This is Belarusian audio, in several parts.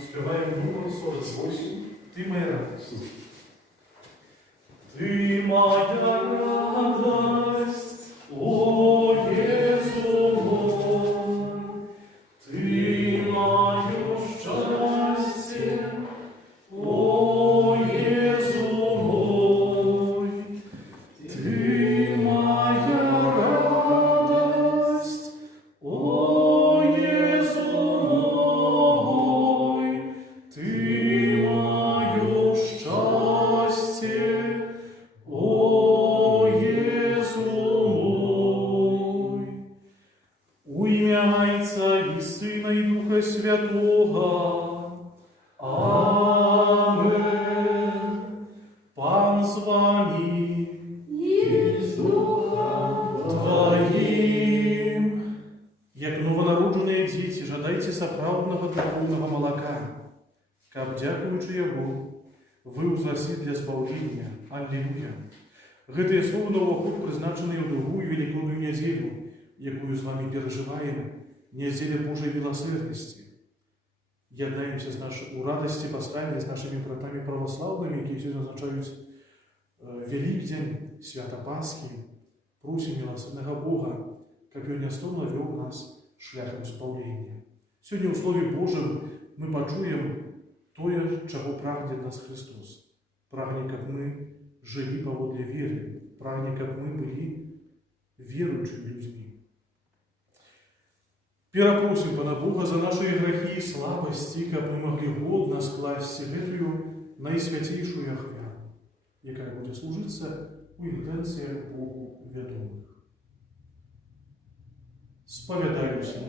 спеваем номер 48 «Ты моя радость». Ты моя радость, о Иисус мой, Ты мое счастье, о Иисус мой, Ты моя радость, о Иисус мой, Ты мое счастье, о Иисус мой. Уймя Отца и Сына и Духа Святого. Amen. Pan z wami i z ducha Твоим. Як новонародженные дети, жадайте сапраўднага духовного молока, каб, дзякуючы яго, вы ўзраслі для спаўлення. Аллилуйя. Гэтыя словы на ўваход прызначаныя ў другую великодную нядзелю, якую з вами перажываем, нядзеля Божай милосердности. Яднаемся у радости пасхальнай з нашими братами православнымі, якія сёння азначаюць Великдзень, свята Пасхі. Просім милосерднага Бога, каб ён нястомна вёў нас шляхам спаўлення. Сёння ў Слове Божым мы пачуем тое, чаго прагне ад нас Христос. Прагне, каб мы жылі паводле веры, прагне, каб мы былі веруючымі людзьмі. Перапросім Пана Бога за наши грехи и слабости, каб мы могли годно скласці гэтую найсвятейшую ахвяру, якая будзе служыцца у інтэнцыях Богу вядомых. Споведаюся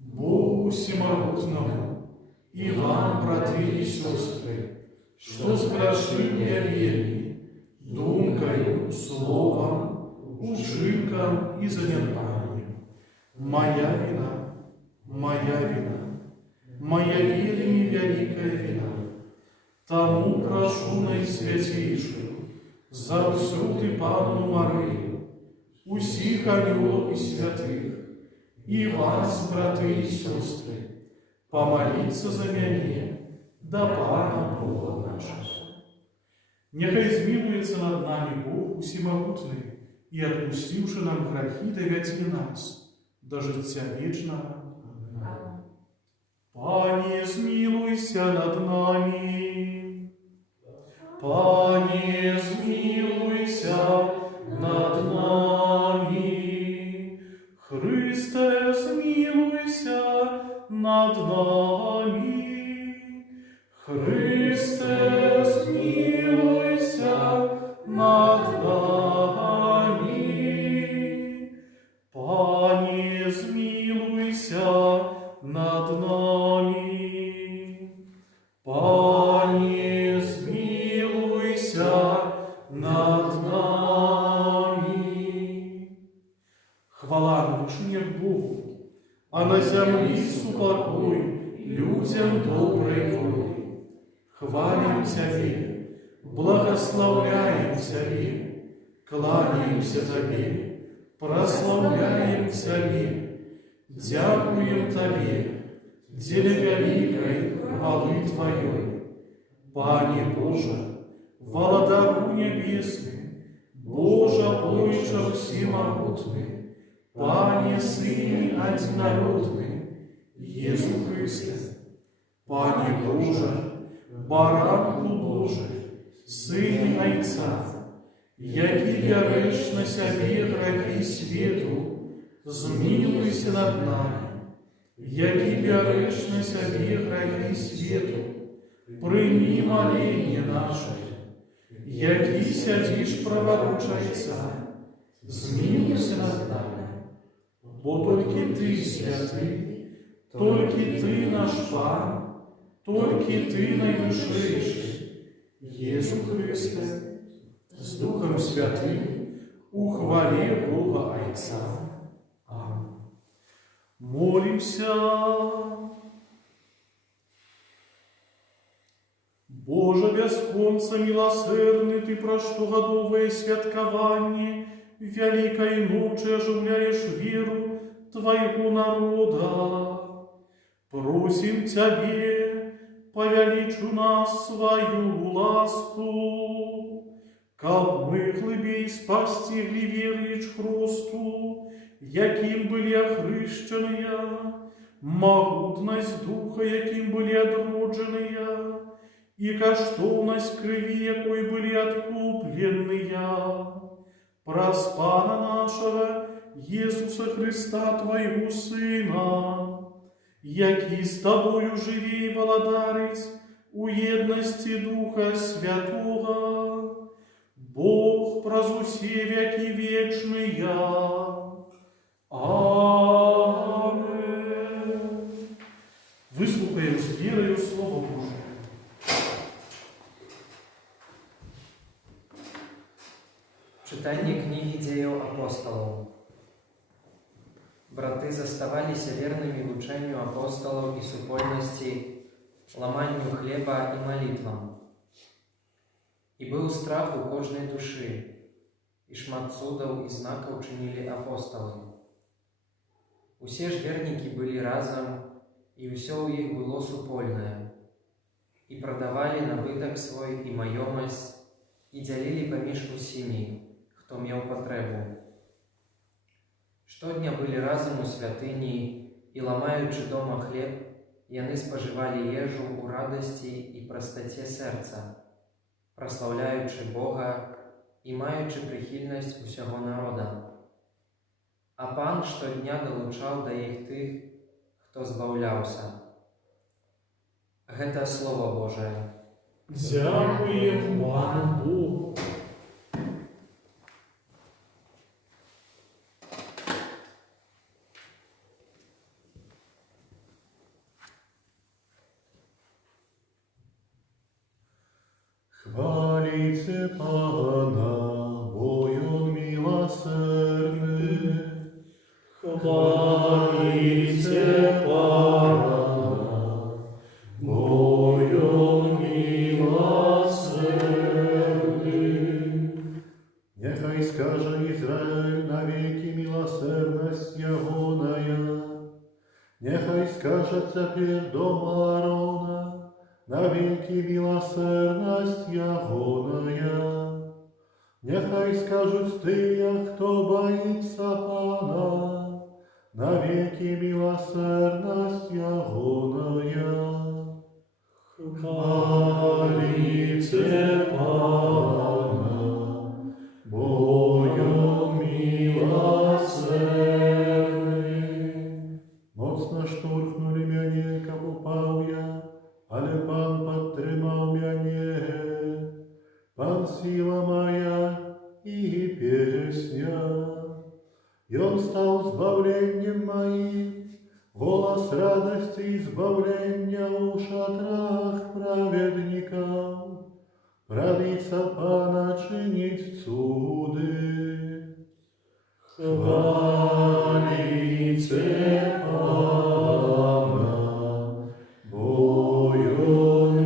Богу всемогутному и вам, браты и сестры, что сгрешил я вели, думкою, словом, учинком и занятанием. Моя вина, моя вина, моя вельми великая вина. Тому прошу наисвятейшую, за всю ты Панну Марию, усіх анёлов и святых, и вас, браты и сестры, помолиться за меня, да Пана Бога нашего. Нехай змилуется над нами Бог всемогутный, и, отпустивши нам грехи, доведи нас до життя вечного. Пане, змилуйся над нами. Пане, змилуйся над нами. Христе, змилуйся над нами. Христе, змилуйся над нами. Пане, змилуйся над нами. Пане, змилуйся над нами. Хвала на вышинях Богу, а на земле супокой людям доброй воли. Хвалим Тебе, благословляем Тебе, кланяемся Тебе, прославляем Тебе, дякуем Тебе, деле великой хвалы Твоей. Пане Боже, Володару Небесный, Боже Отче всемогутный, Пане Сыне Одинородный, Иисус Христе, Пане Боже, Баранку Божий, Сыне Отца, який бяреш на себе грехи свету, змилуйся над нами, який бяреш на себе грехи свету, прийми моление наше, який сядишь праворуч Отца, змилуйся над нами, бо только Ты святый, только Ты наш Пан, только Ты наивысшейший, Иисус Христе, с Духом Святым, у хвале Бога Отца. Аминь. Молимся. Боже, бесконца милосердный, Ты про штогодовое святкование великой ночи оживляешь веру Твоего народа. Просим Тебе, павяліч у нас сваю ласку, каб мы глыбей спасціглі верніч Христу, якім былі ахрышчаныя, магутнасць духа, якім былі адроджаныя, і каштоўнасць крыві, якой былі адкупленыя. Праз Пана нашага Jesуса Христа, Твайго Сына, які з Тобою жыве і валадарыць у еднасці Духа Святога, Бог праз усе векі вечныя. Амен. Выслухаем з вірою Слово Божие. Читание книги Деяў апостолов. Браты заставаліся вернымі вучэнню апостолаў і супольнасці, ламанню хлеба і малітвам. І быў страх у кожнай душы, і шмат цудаў і знакаў чынілі апостолы. Усе ж вернікі былі разам, і ўсё ў іх было супольнае. І прадавалі набытак свой і маёмасць, і дзялілі паміж усімі, хто меў патрэбу. Штодня былі разам у святыні, і, ламаючы дома хлеб, яны спажывалі ежу ў радасці і прастаце сэрца, праслаўляючы Бога і маючы прыхільнасць усяго народа. А Пан штодня далучаў да іх тых, хто збаўляўся. Гэта Слово Божае. Дзякуем Пану Богу. Хваліце Пана, бо Ён милосердний. Хваліце Пана, бо Ён милосердний. Нехай скаже Ізраїль навіки милосердність Ягоная. Нехай скаже цепер дом Аарона, навеки милосердность Ягоная. Нехай скажут тыя, хто боится Пана, навеки милосердность Ягоная. Хваліце Пана, бо Ён милосердний. Моцно штурхнули мяне, каб упав я, але Пан падтрымаў мяне. Пан сила моя і песня. Ён стаў збавленнем маім, голас радости і збавлення у шатрах праведников. Правіца Пана чинить цуди. Хваліце Пана, бо Ён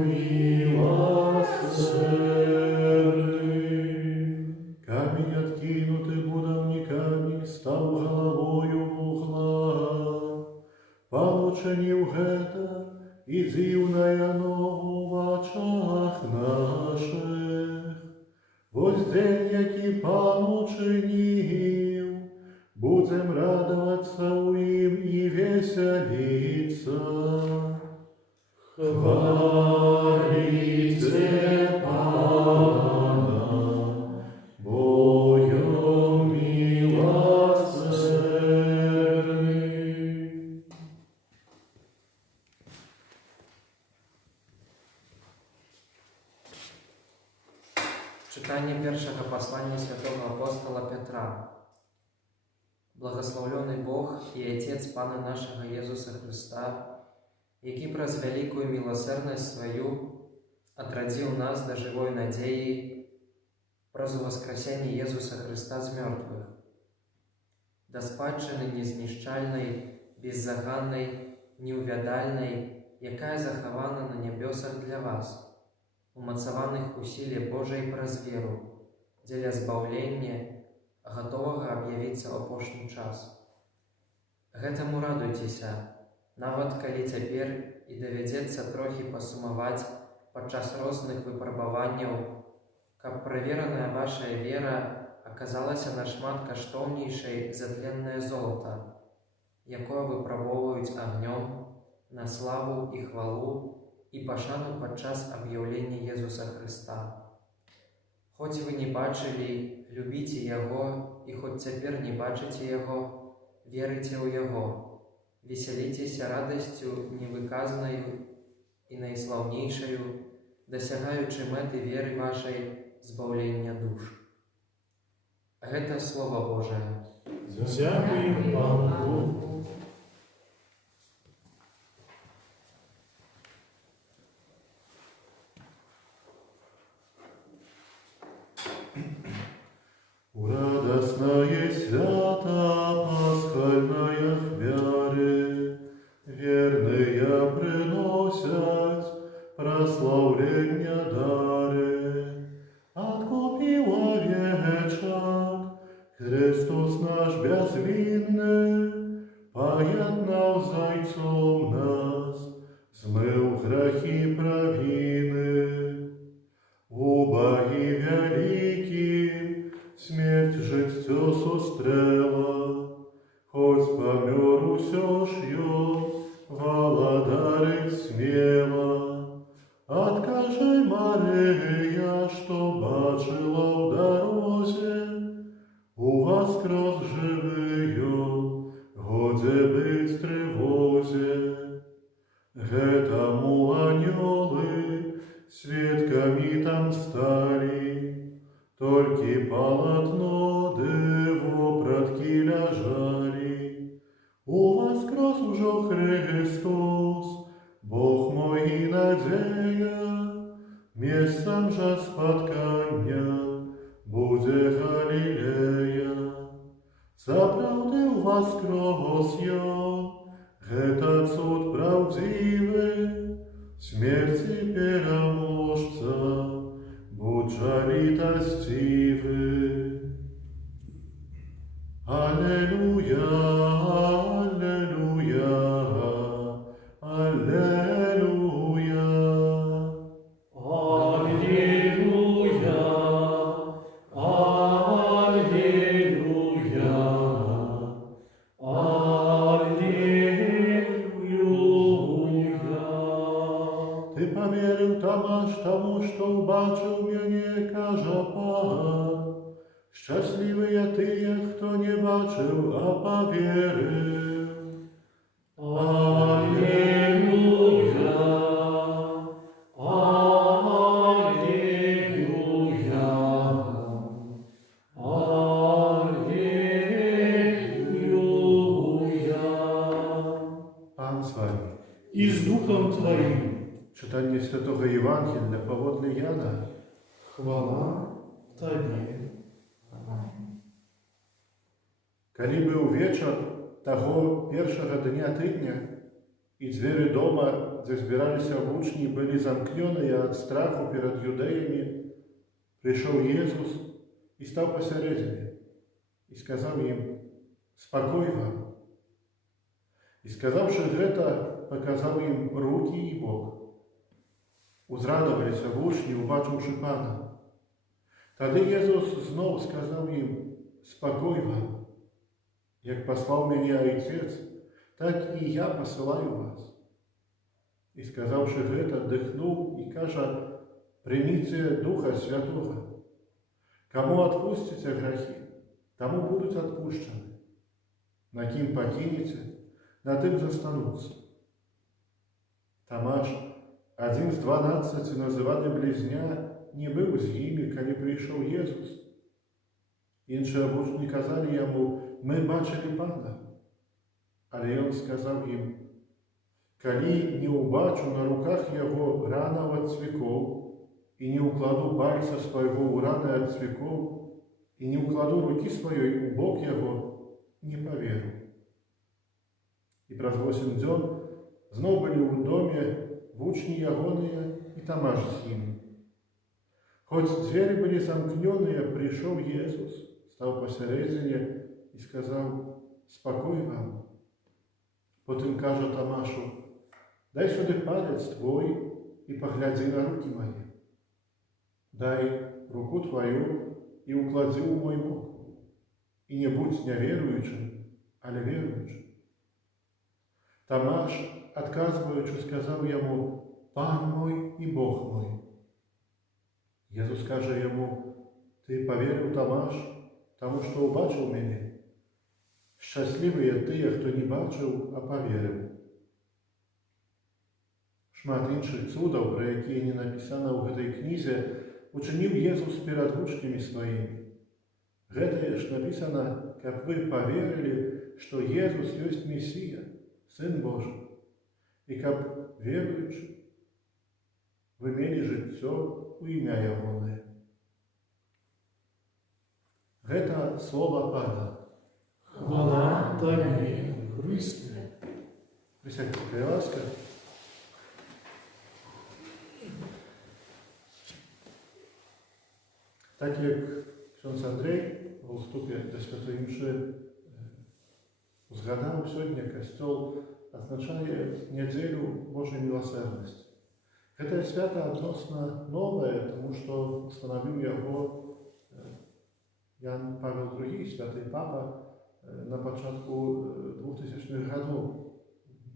милосердний. Камінь откинутий будовниками став головою вугла. Пан учинив гэта, і дивна яно у очах наших. Вось день, який Пан учинив, будем радоваться у им и веселиться. Хваліце Пана, бо Ён милосердний. Читание першого послания святого апостола Петра. Благословленный Бог и Отец Пана нашего Иисуса Христа, які праз великую милосердность свою отрадил нас до живой надеи праз воскресение Иисуса Христа з мертвых, до спадщины незнищальной, беззаганной, неувядальной, якая захована на небесах для вас, умацаваных у силе Божией праз веру, дзеля збаўлення, готового объявиться апошні час. Гэтаму радуйцеся, Нават калі цяпер і давядзецца трохі пасумаваць падчас розных выпрабаванняў, каб правераная вашая вера аказалася нашмат каштоўнейшай за тленнае золата, якое выпрабоўваюць агнём на славу і хвалу і пашану падчас аб'яўлення Езуса Хрыста. Хоць вы не бачылі, любіце Яго, і хоць цяпер не бачыце Яго, верыце ў Яго, весяліцеся радасцю невыказанаю і найслаўнейшаю, дасягаючы мэты веры вашай збаўлення душ. Гэта Слова Божае. Дзякуй Пану Богу. У радостное свято пасхальная хвяры, верные приносят прославлення дары. Откупил овечок Христос наш безвинный, поєднав зайцом нас, змив грехи провины. Убоги великі, смерть життя сострела, хоть помер усё ж ё, володарить смело. Откажи, Мария, что бачила в дорозе, у воскрес живею, годе быть тривозе. Гэтому анёлы свідками там стали, толькі полотно диво братки ляжали. У воскрес уже Христос, Бог мой и надея, месцем же споткання буде Галилея. Заправды у воскрес ён, гэта цуд правдивый, смерти переможца, будь жалітостивый. Аллилуйя, аллилуйя, аллилуйя. Аллилуйя, аллилуйя, аллилуйя. Ты поверил, Тамаш, тому, что убачил меня, кажа Пан. Щасливые тые, кто не бачил, а поверил. Аллилуйя, аллилуйя, аллилуйя. Пан с вами. И с Духом Твоим. Читання Святого Євангелія поводле Яна. Хвала Тебе. Калі быў вечар таго першага дня тыдня, і дзверы дома, дзе збіраліся вучні, былі замкнёныя ад страху перад юдэямі, прыйшоў Езус і стаў пасярэдзіне, і сказаў ім: «Спакой вам». І сказаўшы гэта, паказаў ім рукі і бок. Узрадаваліся вучні, убачыўшы Пана. Тады Езус зноў сказаў ім: «Спакой вам. Як послал меня Отец, так и я посылаю вас». И сказавши гэта, дыхнул и кажа: «Примите Духа Святого. Кому отпустите грехи, тому будут отпущены. На ким покинете, на тым застанутся». Тамаш, один з 12, называны близня, не быў з імі, калі прыйшоў Езус. Іншыя вучні казалі яму: «Мы бачили Пана». Але ён сказаў ім: «Калі не убачу на руках яго ранаў ад цвікоў, і не укладу пальца свайго ў раны ад цвікоў, і не укладу рукі сваёй у бок яго, не поверу». І праз 8 дзён зноў былі ў доме вучні ягоныя і Тамаш з імі. Хоць дзверы былі замкнёныя, прыйшоў Езус, стаў пасярэдзіне и сказал: «Спокой вам». Потім каже Тамашу: дай сюди палець твій і поглядzi на руки мої. Дай руку твою і укладzi у мой бок. І не будь невіруючим, але віруючим. Тамаш, відказуючи, сказав йому: Пан мой і Бог мой. Єсус каже йому: ти повірив, Тамаш, тому що побачив мене. Щасливі ті, хто не бачив, а повірив. Шмат інших цудов, про які не написано в цій книзі, учинив Єсус перед учнями своїми. Гэта ж написано, как вы поверили, что Иисус есть Мессия, Сын Божий, и как верующие вы имели життё у имя Его. Это слово Пана. Хвала Тобі, Христе. Присядьте, будь ласка. Так як ksiądz Андрей у вступі до Святої Мши згадав, сьогодні Костел відзначає неділю Божої милосердності. Це свято відносно нове, тому що встановив його Jan Paweł II, Святий Папа, на початку 2000-х років.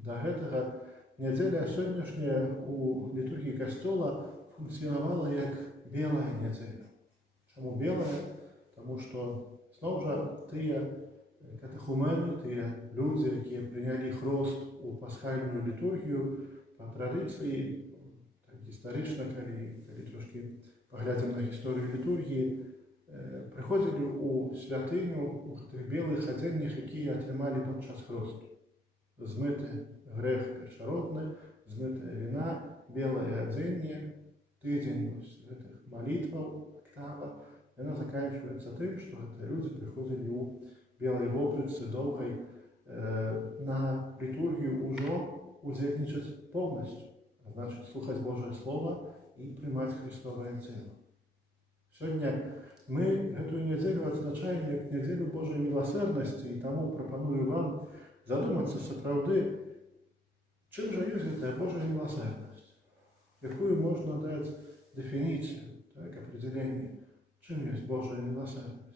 До цього неділя сьогоднішня у літургії Костела функціонувала як біла неділя. Чому біла? Тому що, знову ж, ті катехумени, ті люди, які прийняли хрест у пасхальну літургію, по традиції, так історично, коли трошки поглядимо на історію літургії, приходили у святиню у тих білих одягнях, які отримали під час хресту. Змити грех першородний, змити вина, біле одягнення, тиждень святих молитв, октава. Она заканчивается тем, что люди приходили у белой воприцы долгой на литургию уже удзельничать полностью, а значит, слухать Божье Слово и принимать Христовое тело. Сегодня мы эту неделю отзначаем как неделю Божьей милосердности, и тому пропоную вам задуматься соправды, чем же есть эта Божья милосердность, какую можно дать дефиницию, так, определение. Чим є Божа милосердність?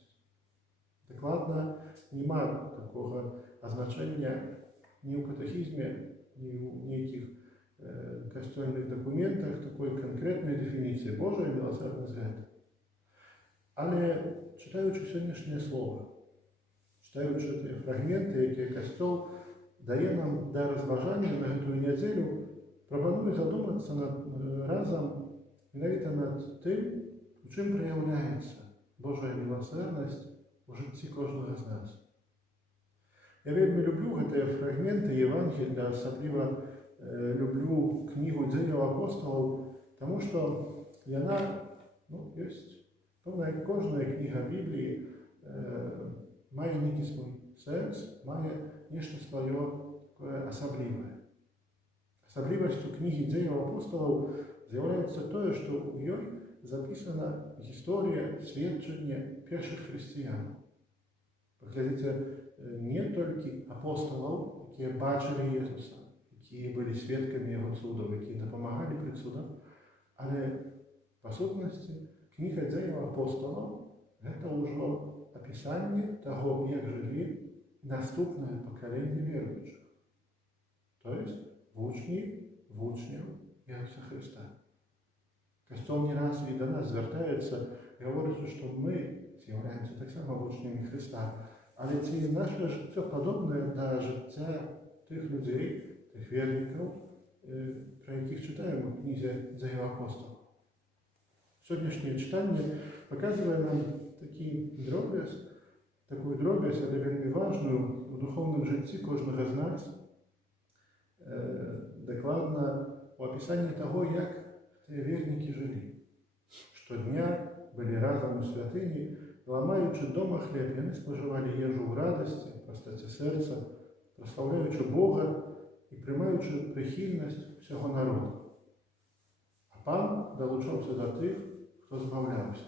Докладно нема такого означення ні у катехізмі, ні у ніяких костюльних документах такої конкретної дефініції Божа милосердність геть. Але читаючи сьогоднішнє слово, читаючи ті фрагменти, які Костел дає нам для розважання на цю неділю, пропоную задуматися разом навіть над тим, у чим проявляється Божа милосердність у житті кожного з нас. Я вельми люблю ці фрагменти Євангелія, особливо люблю книгу «Діїв апостолів», тому що вона, є певна, як кожна книга Біблії, має некий свій сенс, має нечто своє таке особливе. Особливістю книги «Діїв апостолів» з'являється те, що у ній записана історія свідчення перших християн. Поглядите, не тільки апостолів, які бачили Єсуса, які були свідками Його чудов, які допомагали при чудах, але, по сутності, книга «Діїв апостолів» – це вже описання того, як жили наступне покоління віруючих. Тобто, в учнів Ісуса Христа. Костел не раз і до нас звертається і говорить, що ми з'являємося так само учнями Христа. Але це наше життя подобне до життя тих людей, тих вірників, про яких читаємо в книзі «Діїв апостолів». Сьогоднішнє читання показує нам таку дробязь, але вельми важну у духовному житті кожного з нас, докладно у описанні того, як вірники жили. Щодня були разом у святині, ламаючи дома хліб, вони споживали їжу в радості, простоті серця, прославляючи Бога і приймаючи прихильність всього народу. А пан долучався до тих, хто збавлявся.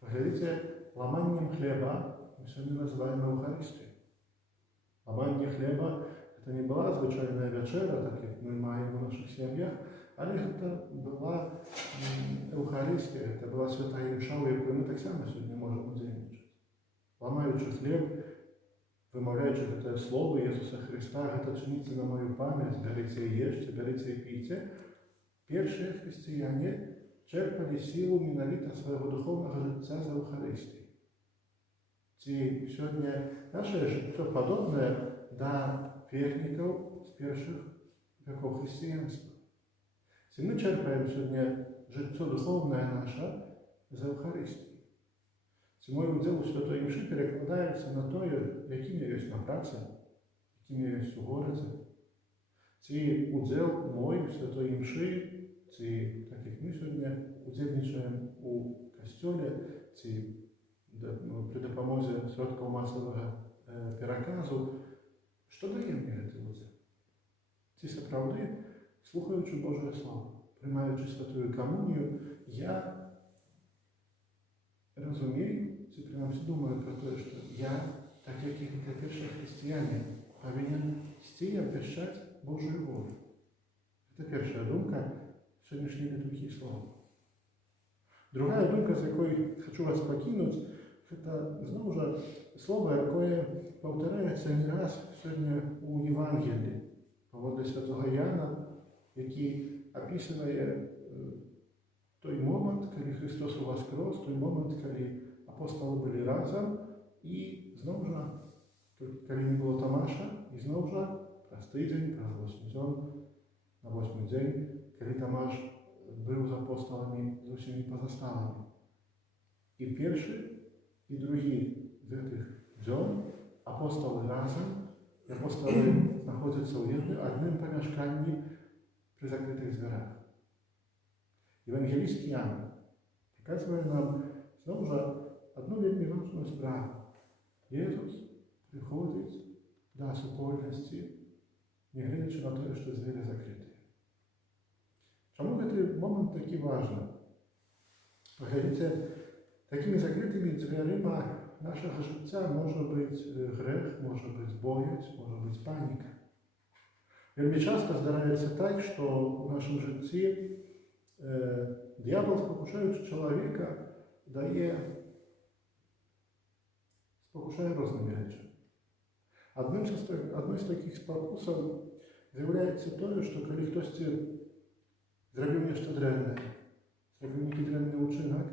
Поглядите, ламанням хліба ми сьогодні називаємо Евхаристію. Ламання хліба – Гэта не была звычайная вячэра, так як мы маем у нашых сям'ях, але гэта была Еўхарыстыя, гэта была святая імша, у якой мы таксама сёння можам удзельнічаць. Ламаючы хлеб, вымаўляючы гэтае слово Езуса Христа, гэта чыніцца на маю памяць, бярыце і ешце, бярыце і піце. Першыя хрысціяне чэрпалі сілу менавіта свайго духоўнага жыцця з Еўхарыстыі. Ці сёння нашае жыццё падобнае да вернікаў з першых вякоў хрысціянства. Ці мы чэрпаем сёння жыццё духоўнае наша з Еўхарыстыі. Ці мой удзел у святой імшы перакладаецца на тое, якім я ёсць на працы, якім я ёсць у горадзе. Ці удзел мой у святой імшы, ці, так як мы сёння удзельнічаем у касцёле, ці пры дапамозе сродкаў масавага пераказу, што дае мне гэты удзел? Ці сапраўды, слухаючы Божае Слово, прымаючы святую камунію, я разумею, ці прынамсі думаю пра тое, што я, так як і для першых хрысціяне, павінен ісці і абвяшчаць Божую волю. Гэта першая думка сённяшняй літургіі слова. Другая думка, з якой хочу вас пакінуць, гэта зноў жа слова, якое паўтараецца не раз сёння ў Евангеліі паводле святога Яна, які апісвае той момант, калі Христос уваскрос, той момант, калі апостолы былі разам, і зноў жа, калі не было Тамаша, і зноў жа праз тыдзень, праз 8 дзён, на 8 дзень, калі Тамаш быў з апосталамі з усімі пазасталамі. І першы, і другі з гэтых дзён апостолы разам, і апостолы знаходзяцца ў адным памяшканні пры закрытых дзвярах. Евангеліст Ян паказвае нам зноў жа адну вельмі важную справу. Езус прыходзіць да супольнасці, нягледзячы на тое, што дзверы закрытыя. Чаму гэты момант такі важны? Паглядзіце, такімі закрытымі дзвярыма нашага жыцця можа быць грэх, можа быць боязь, можа быць паніка. Вельмі часта здараецца так, што ў нашым жыцці д'ябал, спакушаючы чалавека, спакушае рознымі рэчамі. Адной з такіх спакусаў з'яўляецца тое, што калі хтосьці зрабіў нешта дрэннае, зрабіў нейкі дрэнны ўчынак,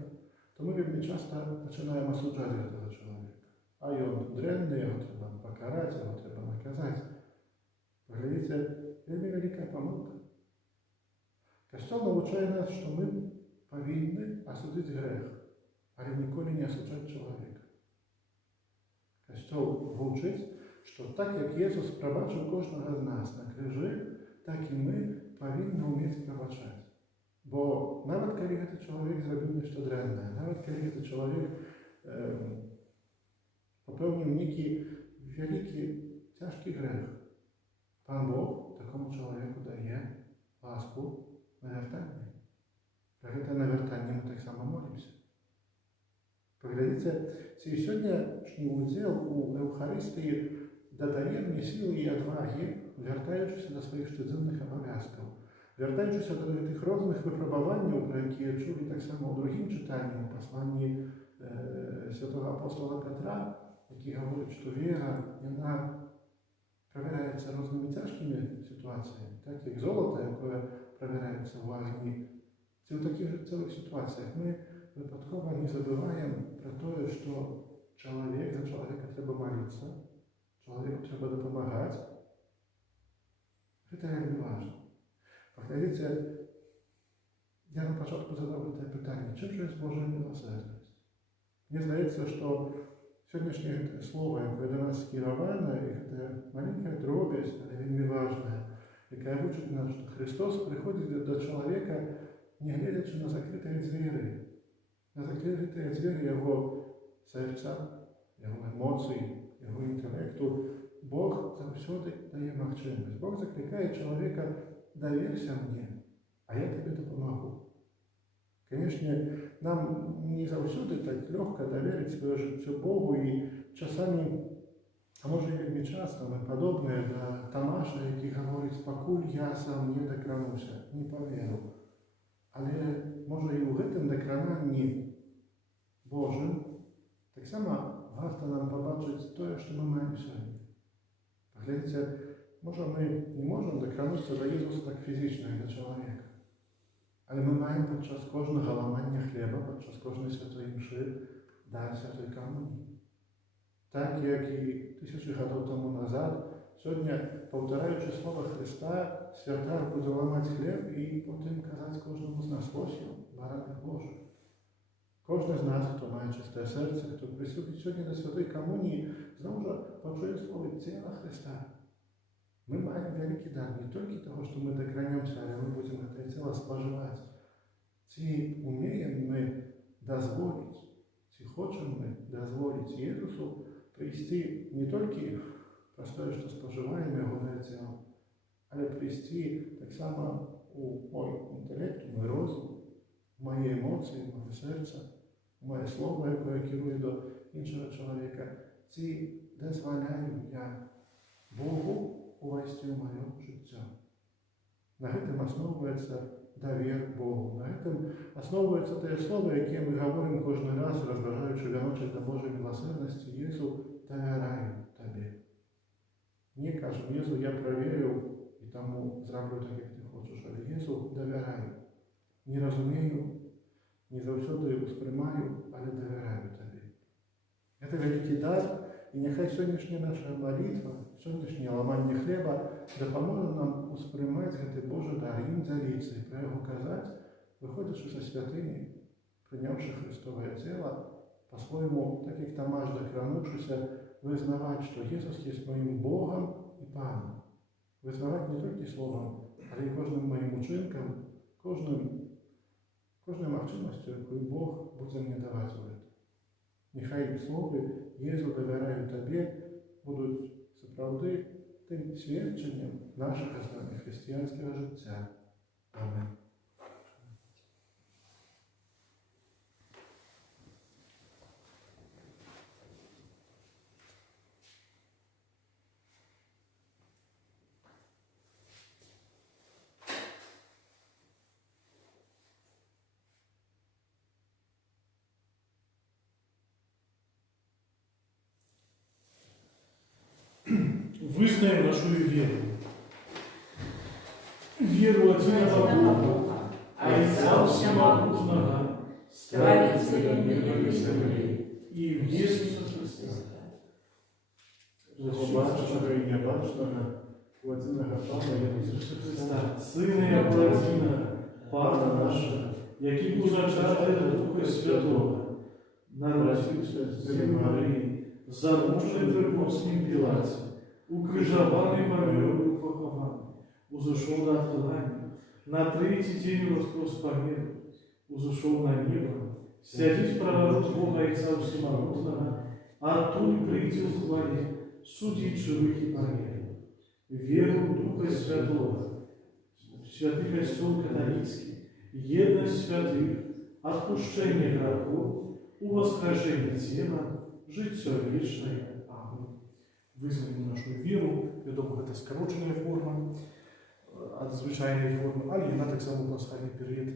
то мы вельмі часта пачынаем асуджаць гэтага чалавека. А ён дрэнны, яго трэба пакараць, яго трэба наказаць. Паглядзіце, вельмі вялікая памылка. Касцёл навучае нас, што мы павінны асудзіць грэх, але ніколі не асуджаць чалавека. Касцёл вучыць, што так як Езус прабачыў кожнага з нас на крыжы, так і мы павінны ўмець прабачаць. Бо нават калі гэты чалавек зрабіў нешта дрэннае, нават калі гэты чалавек папэўніў нейкі вялікі, цяжкі грэх, Пан Бог такому чалавеку дае ласку навяртання. Пра гэтае навяртанне мы таксама молімся. Паглядзіце, ці сённяшні ўдзел у Еўхарыстыі дадае мне сілы і адвагі, вяртаючыся да сваіх штодзённых абавязкаў, вяртаючыся да гэтых розных выпрабаванняў, пра якія чулі таксама ў другім чытанні, у пасланні святого апостола Петра, які гаворыць, што вера, яна правяраецца рознымі цяжкімі сітуацыямі, так як золата, якое правяраецца ў агні. Ці ў такіх жыццёвых сітуацыях мы выпадкова не забываем пра тое, што за чалавека трэба маліцца, чалавеку трэба дапамагаць. Гэта вельмі важна. Паглядзіце, я на пачатку задаў гэтае пытанне, чым жа ёсць Божая міласэрнасць? Мне здаецца, што сённяшняе гэтае слово, якое да нас скіравана, і гэтая маленькая дробязь, але вельмі важная, якая вучыць нас, што Христос прыходзіць да чалавека, нягледзячы на закрытыя дзверы, на закрытыя дзверы яго сэрца, яго эмоцый, яго інтэлекту. Бог заўсёды дае магчымасць. Бог заклікае чалавека: даверся мне, а я табе дапамагу. Канешне, нам не заўсёды так лёгка даверыць сваё жыццё Богу, і часамі А може і вельми часто ми подобні до Тамаша, який говорить, покуль я сам не докрануся, не повірю. Але може і у гэтым докрананні Божым так само варто нам побачити те, що ми маємо сьогодні. Погляньте, може ми не можемо докранутися до Ісуса так фізично, як до чоловіка. Але ми маємо під час кожного ламання хліба, під час кожної святої мши дар святої комунії. Так, як і тисячі років тому назад, сьогодні, повторяючи слова Христа, святар буде ламати хліб і потім казати кожному з нас: ось бараник Божий. Кожен з нас, хто має чисте серце, хто присутній сьогодні до святої комунії, знову ж почує слово тіла Христа. Ми маємо великий дар не тільки того, що ми докранемося, але ми будемо це тіло споживати. Чи вміємо ми дозволити, чи хочемо ми дозволити Ісусу прийти не тільки простое, що споживаємо його тіло, але прийти так само у мій інтелект, у мій розум, у мої емоції, у моє серце, у моє слово, яке керує до іншого чоловіка. Чи дозволяю я Богу увійти в моє життя. На этом основывается довір Богу. На этом основывается те слово, яке ми говоримо кожен раз, розважаючи віночок до Божої милосердності: Єсу, довіряю Тобі. Не кажемо: Єсу, я провірив і тому зроблю так, як ти хочеш. Але Єсу, довіряю. Не розумію, не завжди сприймаю, але довіряю Тобі. Це великий дар. І нехай сьогоднішня наша молитва, сьогоднішнє ламання хліба допоможе нам усприймати цей Божий дар, їм ділитися і про його казати, виходячи зі святині, прийнявши Христове тіло, по-своєму, так як Тамаш, докранувшися, визнавати, що Ісус є моїм Богом і Паном. Визнавати не тільки словом, але й кожним моїм учинком, кожною можливістю, яку Бог буде мені давати в це. Нехай слови «Єсу, довіряю Тобі» будуть справді тим свідченням нашого з вами християнського життя. Амінь. Вызнаем нашу веру. Веру одиного Бога, Отца Всемогущего, Строителя неба и земли, и в Иисуса Христа. Побаченого і небаченого, Владимира Павла Ісуса Христа, Сина і Владимира, Пана нашого, який був зачатий Духа Святого, народився з Діви Марії, замужній при Понтії Пілаті, укрижований, помер и похован, узошел на отклонение, на третий день воскрес помер, узошел на небо, сядет праворуч Бога Отца Всемогущего, а оттуда прийти в хвале, судить живых и померных. Веру в Духа Святого, святый костел католицкий, едность святых, отпущение грехов, воскрешение тела, життя вечное. Аминь. Визнаємо нашу віру, відомо, це скорочена форма від звичайної форми, але вона так само пасхальний період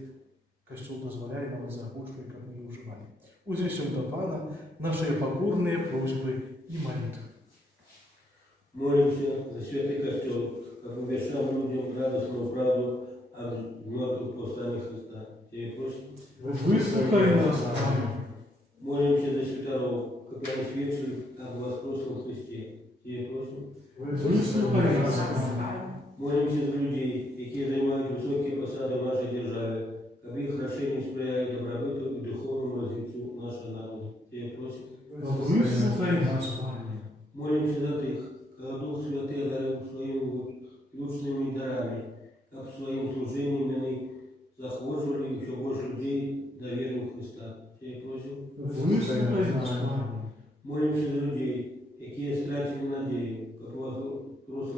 Костюл дозволяє нам захочу, як ми її вживали. Узнесем до Пана наши покорные просьбы и молитвы. Молимся за святый костел, как обещал людям радостную правду о многих повстаниях Христа. Тебе просим. Выслухай нас, Аминь. Молимся за святаров, как они свидетельствуют об воскресном Христе. Тебе просим. Выслухай нас, Аминь. Молимся за людей, які займають високі посади в нашій державі, аби їх рішення сприяли добробиту і духовному розвитку нашого народу. Тебе просим. Выслухай нас, Аминь. Молимся за тих, кого Дух Святий одарив своїми ключними дарами, как своим служением они захвачивали еще больше людей до веры в Христа. Тебе просим. Выслухай нас, Аминь. Молимся за людей, які стратили надію, как взрослый Христос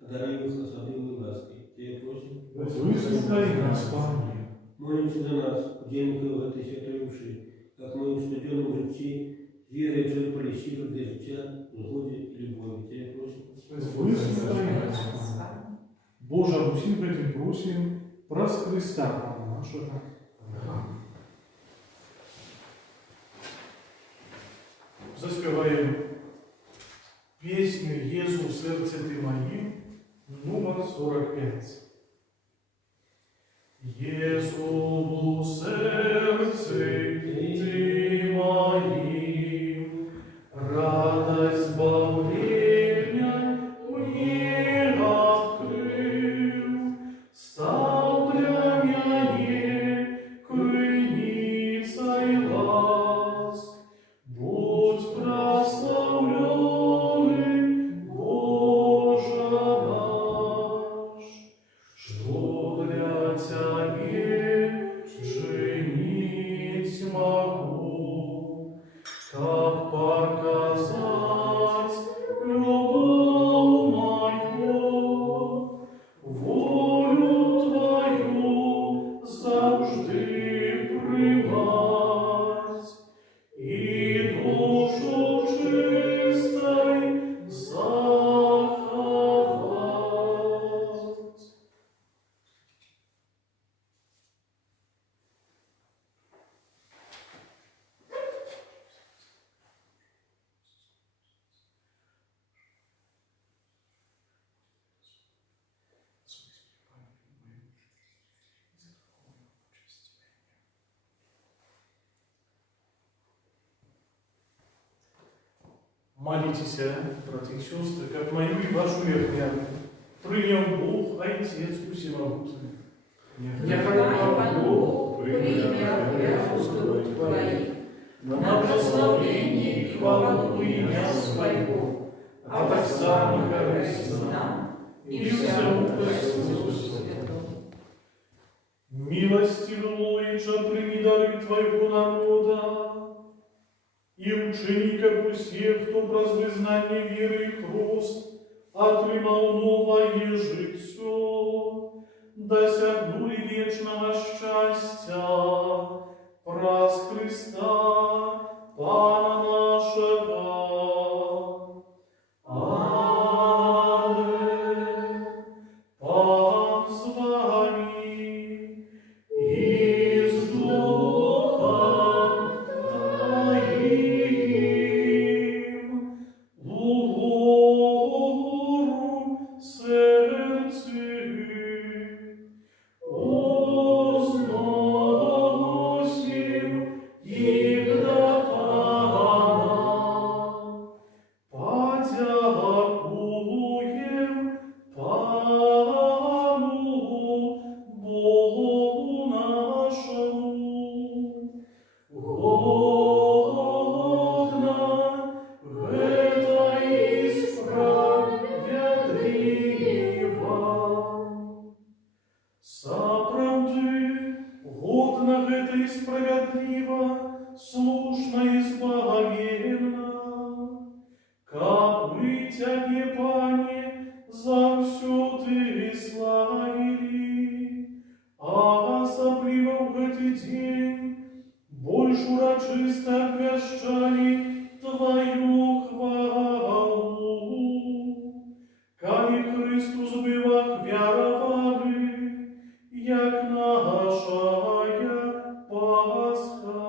одарив их особливой лаской. Тебе просим. Выслухай нас, Аминь. Молимся за нас, удельников этой святой мши, как мы в студенном житті вірою черпали силу для життя згоді і любові. Тебе просимо. Вислухай нас. Боже, об усім гэтым просім праз Христа Пана нашага. Заспеваем песню «Езу, сердце ты моим», номер 45. Езу, сердце ты моим, радость избавления мне открыл, стал для меня крыницей ласк. Будь прославлен, Боже наш, что для Тебя женить могу, как показать любовь мою, волю Твою завжди примать. И душу чистой заховать. Молитесь, братья и сестры, как мою и вашу веру принял Бог, Отец Всемогущий. Нехай Бог примет веру Твоих, на прославление и хвалу имя Своего, а так само корысть нам и всему Христу Святому. Милостивлуюча прими дары Твоего народа, и учеников усех, кто праз визнание веры и хрост отрымал новое житье, досягнули вечного счастья праз Христа Пана нашего. Аминь. Пан с вами и с Духом Твоим. Лугору сердце возносим их до Пана. Подякуем Пану Богу нашему. Годно это и справедливо. Сапраўды, годно гэта и справедливо, слушно и збагавенна. Каб мы Тебе, Пане, заўсёды славілі, а асабліва ў гэты дзень больш урачыста абвяшчалі Тваю хвалу. Калі Христус быў ахвяраваны, як нашая Пасха,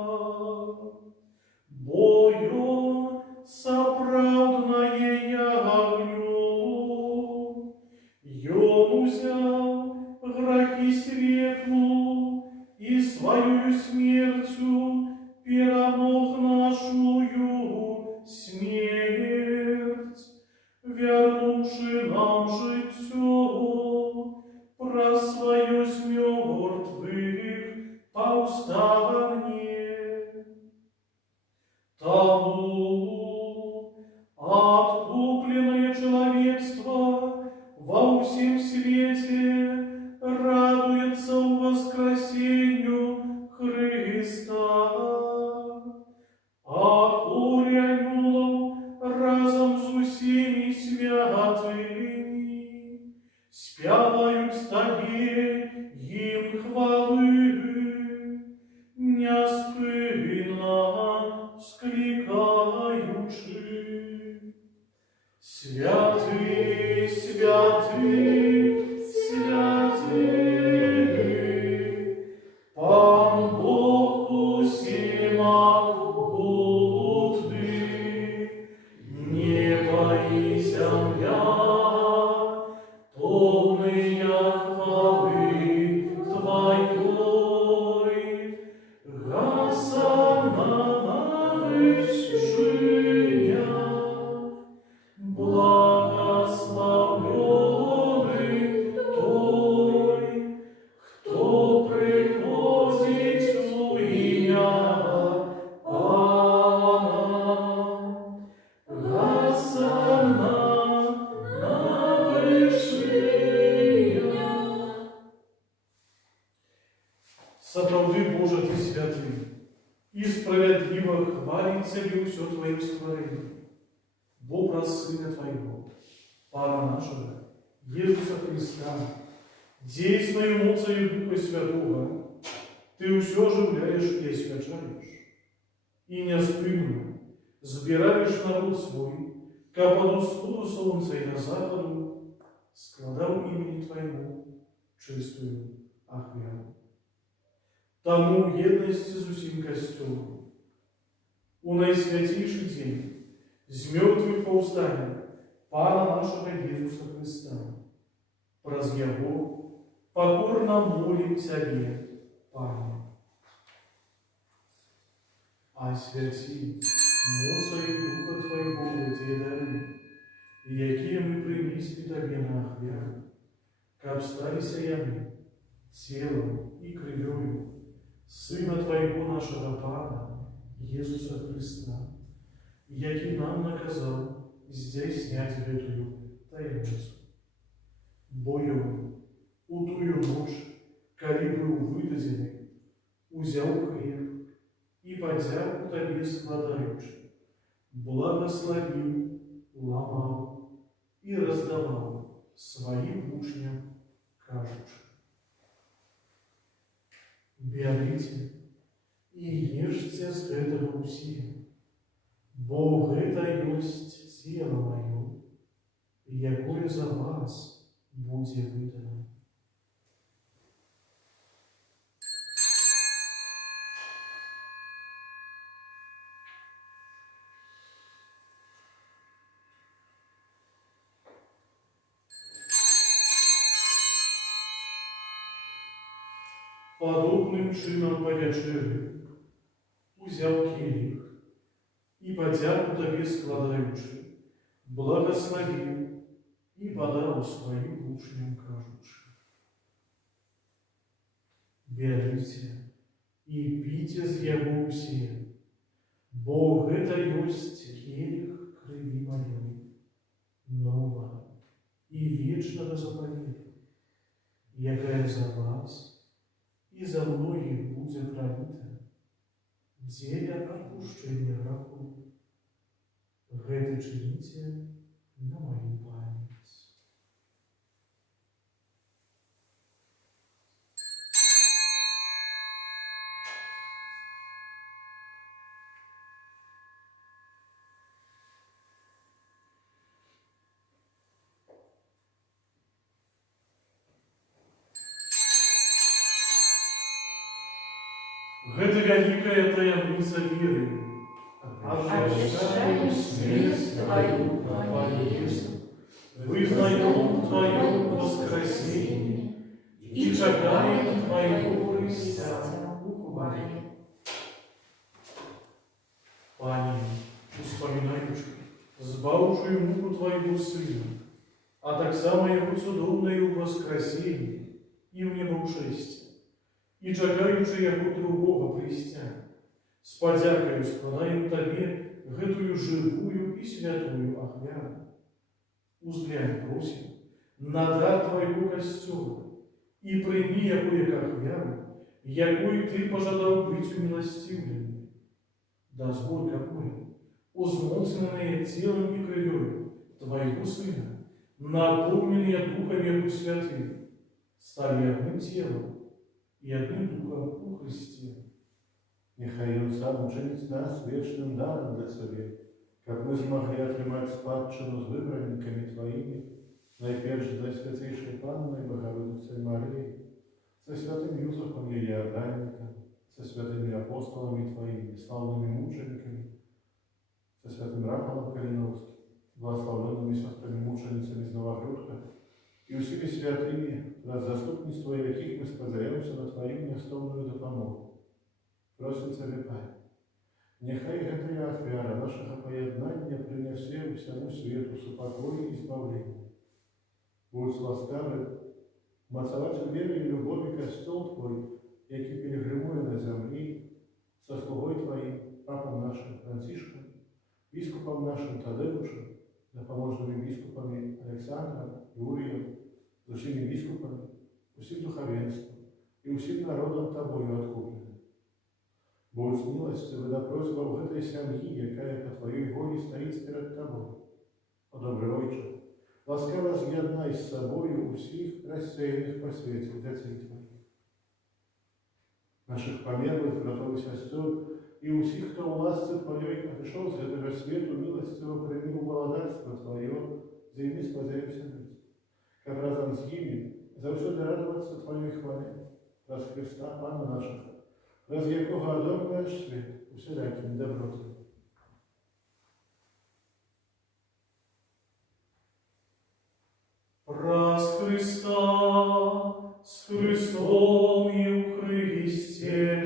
бо Ён сапраўднае ягнё. Ён узяў грахі свету і сваёю смерцю перамог нашую смерть, вярнуўшы нам жыццё праз сваё з мёртвых паўстанне. Тому откупленное человечество во всем свете радуется в воскресению Христа, а хоре анёлов разом с усеми святыми спявают Табе им хвалы, неспынно скликаючи. полные хвалы Твоей, Госанна на вышинях, благословенный Той, кто приходит в имя Пана. Госанна на вышинях. Сапраўды, Боже, Ты святы, і справядліва хваліць Цябе ўсё Тваё стварэнне, бо праз Сына Твайго, Пана нашага, Езуса Христа, дзейснаю моцаю Духа Святого, Ты ўсё оживляеш і асвячаеш, і няспынна збіраеш народ свой, каб ад усходу сонца і на захаду складаў імені Твайму чыстую ахвяру. Таму ў еднасці з усім касцёлам, у найсвяцейшы дзень з мёртвых паўстання Пана нашага Езуса Христа, праз Яго пакорна молім Цябе, Пане. Освяти моцаю Духа Твайго гэтыя дары, якія мы прынеслі Табе на ахвяру, каб сталіся яны целам і крывёю Сына Твайго нашага Пана Езуса Христа, які нам наказаў здзяйсняць гэтую таямніцу. Бо Ён у тую ноч, калі быў выдадзены, узяў хлеб і падзяку Табе складаючы, благословіў, ламаў і раздаваў сваім вучням, кажучы: «Бярыце і ешце з гэтага ўсе, бо гэта ёсць цела маё, якое за вас будзе выдано». Падобным чынам па вячэры узяў келіх і падзяку Табе складаючы, благословіў і падаў сваім вучням, кажучы: «Бярыце і піце з яго ўсе, бо гэта ёсць келіх крыві маёй, новага і вечнага запавету, якая за вас і за многіх будзе праліта дзеля адпушчэння граху. Гэта чыніце на маю памяць». Гэта вялікая таямніца веры. Обещаем смерть Твою, Пане Иисус, Вызнаем Твое воскресение и чекаем Твоего Христа у хвале. Пане, успоминаючи збавшую муку Твоего Сына, а так само Его цудоўнае воскресение и в небаўшэсце, и чакаючы Яго другого прыйсця, с падзякаю складаем Табе гэтую жывую и святую ахвяру. Узглянь, просим, на дар Твайго касцёла и прыймі яго як ахвяру, якой Ты пожадаў быць умилостивлены. Дазволь, каб мы, узмоцненные телом и крывёю Твоего Сына, наполненные Духом Его Святым, стали одним телом и одним Духом у Христе. Нехай Ён сам учыніць нас вечным даром для Сябе, каб мы змаглі атрымаць спадчыну з выбраннікамі Тваімі, найперш з Найсвяцейшай Паннай Богородицей Марыяй, са святым Юзефом яе орданнікам, са святымі апостолами Тваімі, славнымі мучениками, са святым Рафалом Калиновским, благословенными сестрами мученицами из Новогрудка, і усіми святими, раз заступництво яких ми сподіваємося на Твою неостовну допомогу. Просим Тебе, Пане, нехай гэтая ахвяра нашого поєднання принесе всьому світу супокой і збавлення. Будь ласкавий мацаваць у вере і любові костюл Твой, який пілігримує на землі, со слугой Твоим, папом нашим Францишком, біскупом нашим Тадеушем, допоможними біскупами Александром, Юрієм, з усіми біскупами, усім духовенством і усім народом Тобою откупленим. Будь милостивий до просьба в этой сям'ї, яка по Твоей волі стоїть перед Тобою. О добрий Отче, ласкаво з'єднай з собою усіх розсеяних по світі дітей Твоїх, наших померлих братов і сестер, і усіх, хто у ласці Твоєї прийшов з этого світу, милостиво прийми у володарство Твоє, за ими сподіваємося жити. Как разом з ними завсюди радуватися Твоєї хвалі, раз Христа, Пана нашого, раз якого одобрюєш світ усілякими добротами. Раз Христа с Христом и в Христе,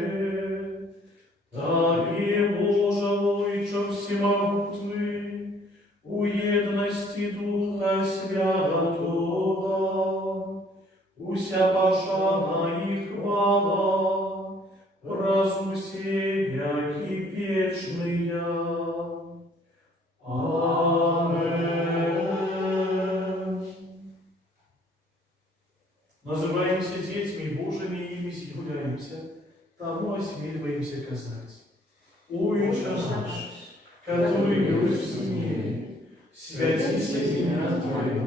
Тебе, Боже, Отче всемогутный, у едности Духа Святого, уся пошана и хвала, разу все веки вечные. Амен. Называемся детьми Божьими, и ими являемся, тому осмеливаемся казать. Отче наш, который есть в небе, святится имя Твое,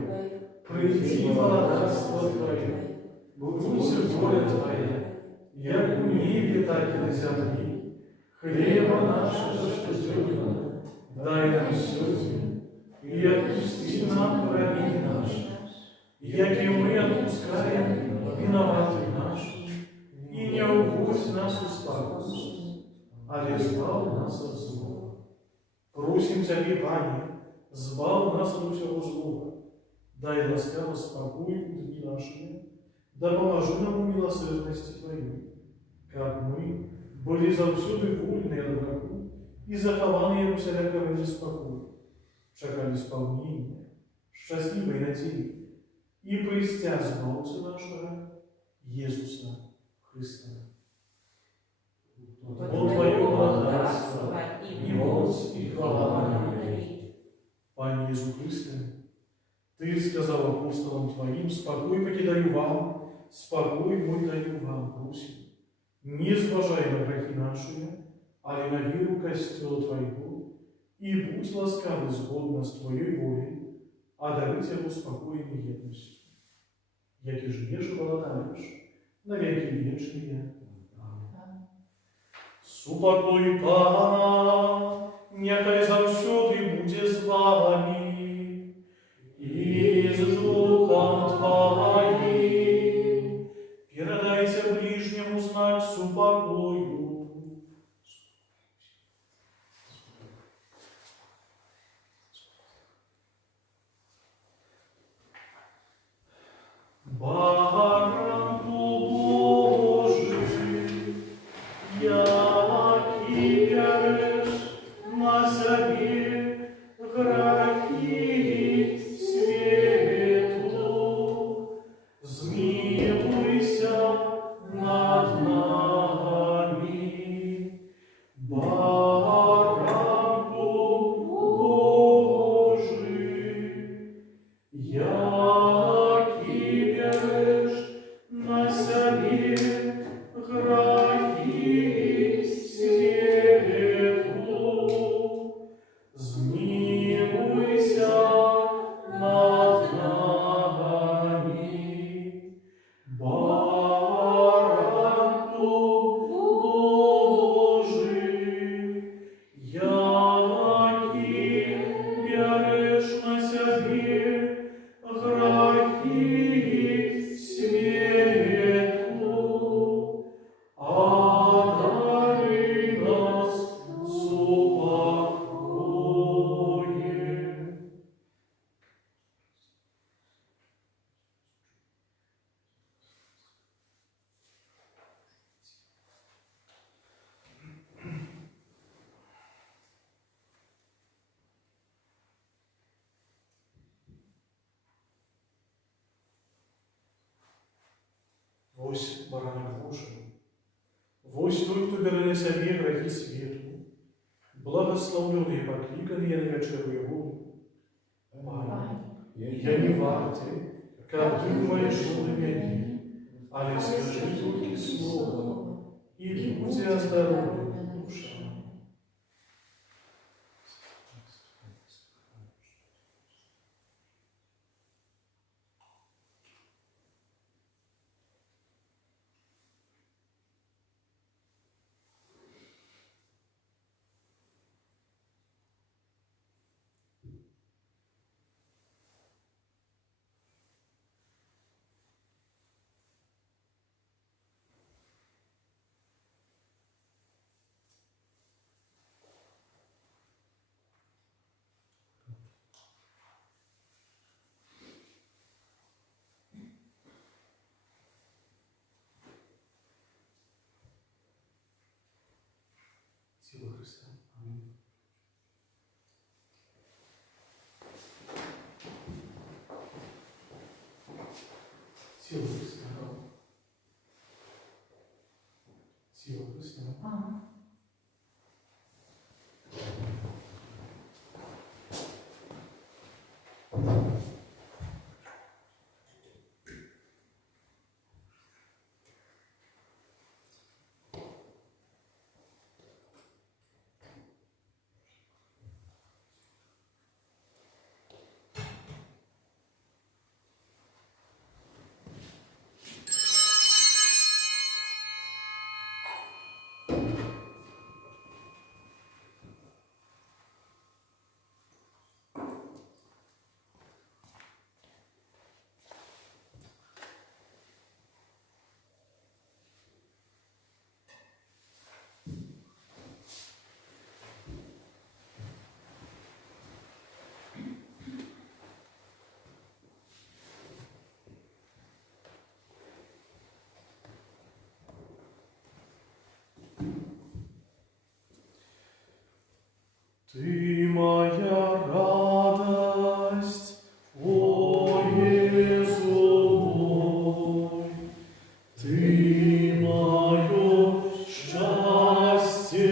приди царство Твое, будь воля Твоя, як у небе, так и на земле. Хлеба нашего ежедневного дай нам сегодня, и отпусти нам грехи наши, як и мы отпускаем виноватым нашим, и не уводь нас в спокойствие, а избав нас от зла. Просим Тебе, Пане, збав нас от всего зла, дай ласкаво спокой в дни нашими, да поможи нам в милосердности Твоей, как мы были завсюди вольны от врагу и захованные всякого неспокоя, чекали исполнения, счастливой надеи, и пристя збавця нашего Иисуса Христа. Вот Твое владарство, и моц, и хвала Аминь. Пане Иисус Христе, Ты сказал апостолам Твоим: спокой покидаю вам, спокой мой даю вам, просим. Не зважай на грехи наши, а и на веру костела Твоего, и будь ласкавый сгодно с Твоей волей, а дарить его спокойной едностью. Яки живешь и володаришь, на веки вечные. Аминь. Супокой Пана, нехай завсюди буде з вами, и с Духом Твоим. Передайте ближнему знак супокою. Баранку Божий, який береш на себе грехи світу, змилуйся над нами. Баранку Божий, який береш на себе грехи світу, змилуйся над нами. Вось баранок Божий, вось той, хто бере на себе грехи свету, благословленные покликанные на вечеру Его. Пане, я не варты, как ты войшов до меня, але скажи только слово, и будь здоровы, душа. Сила Христа. Аминь. Сила Христа. Сила Христа. Ты моя радость, о Иисус мой, Ты мое счастье,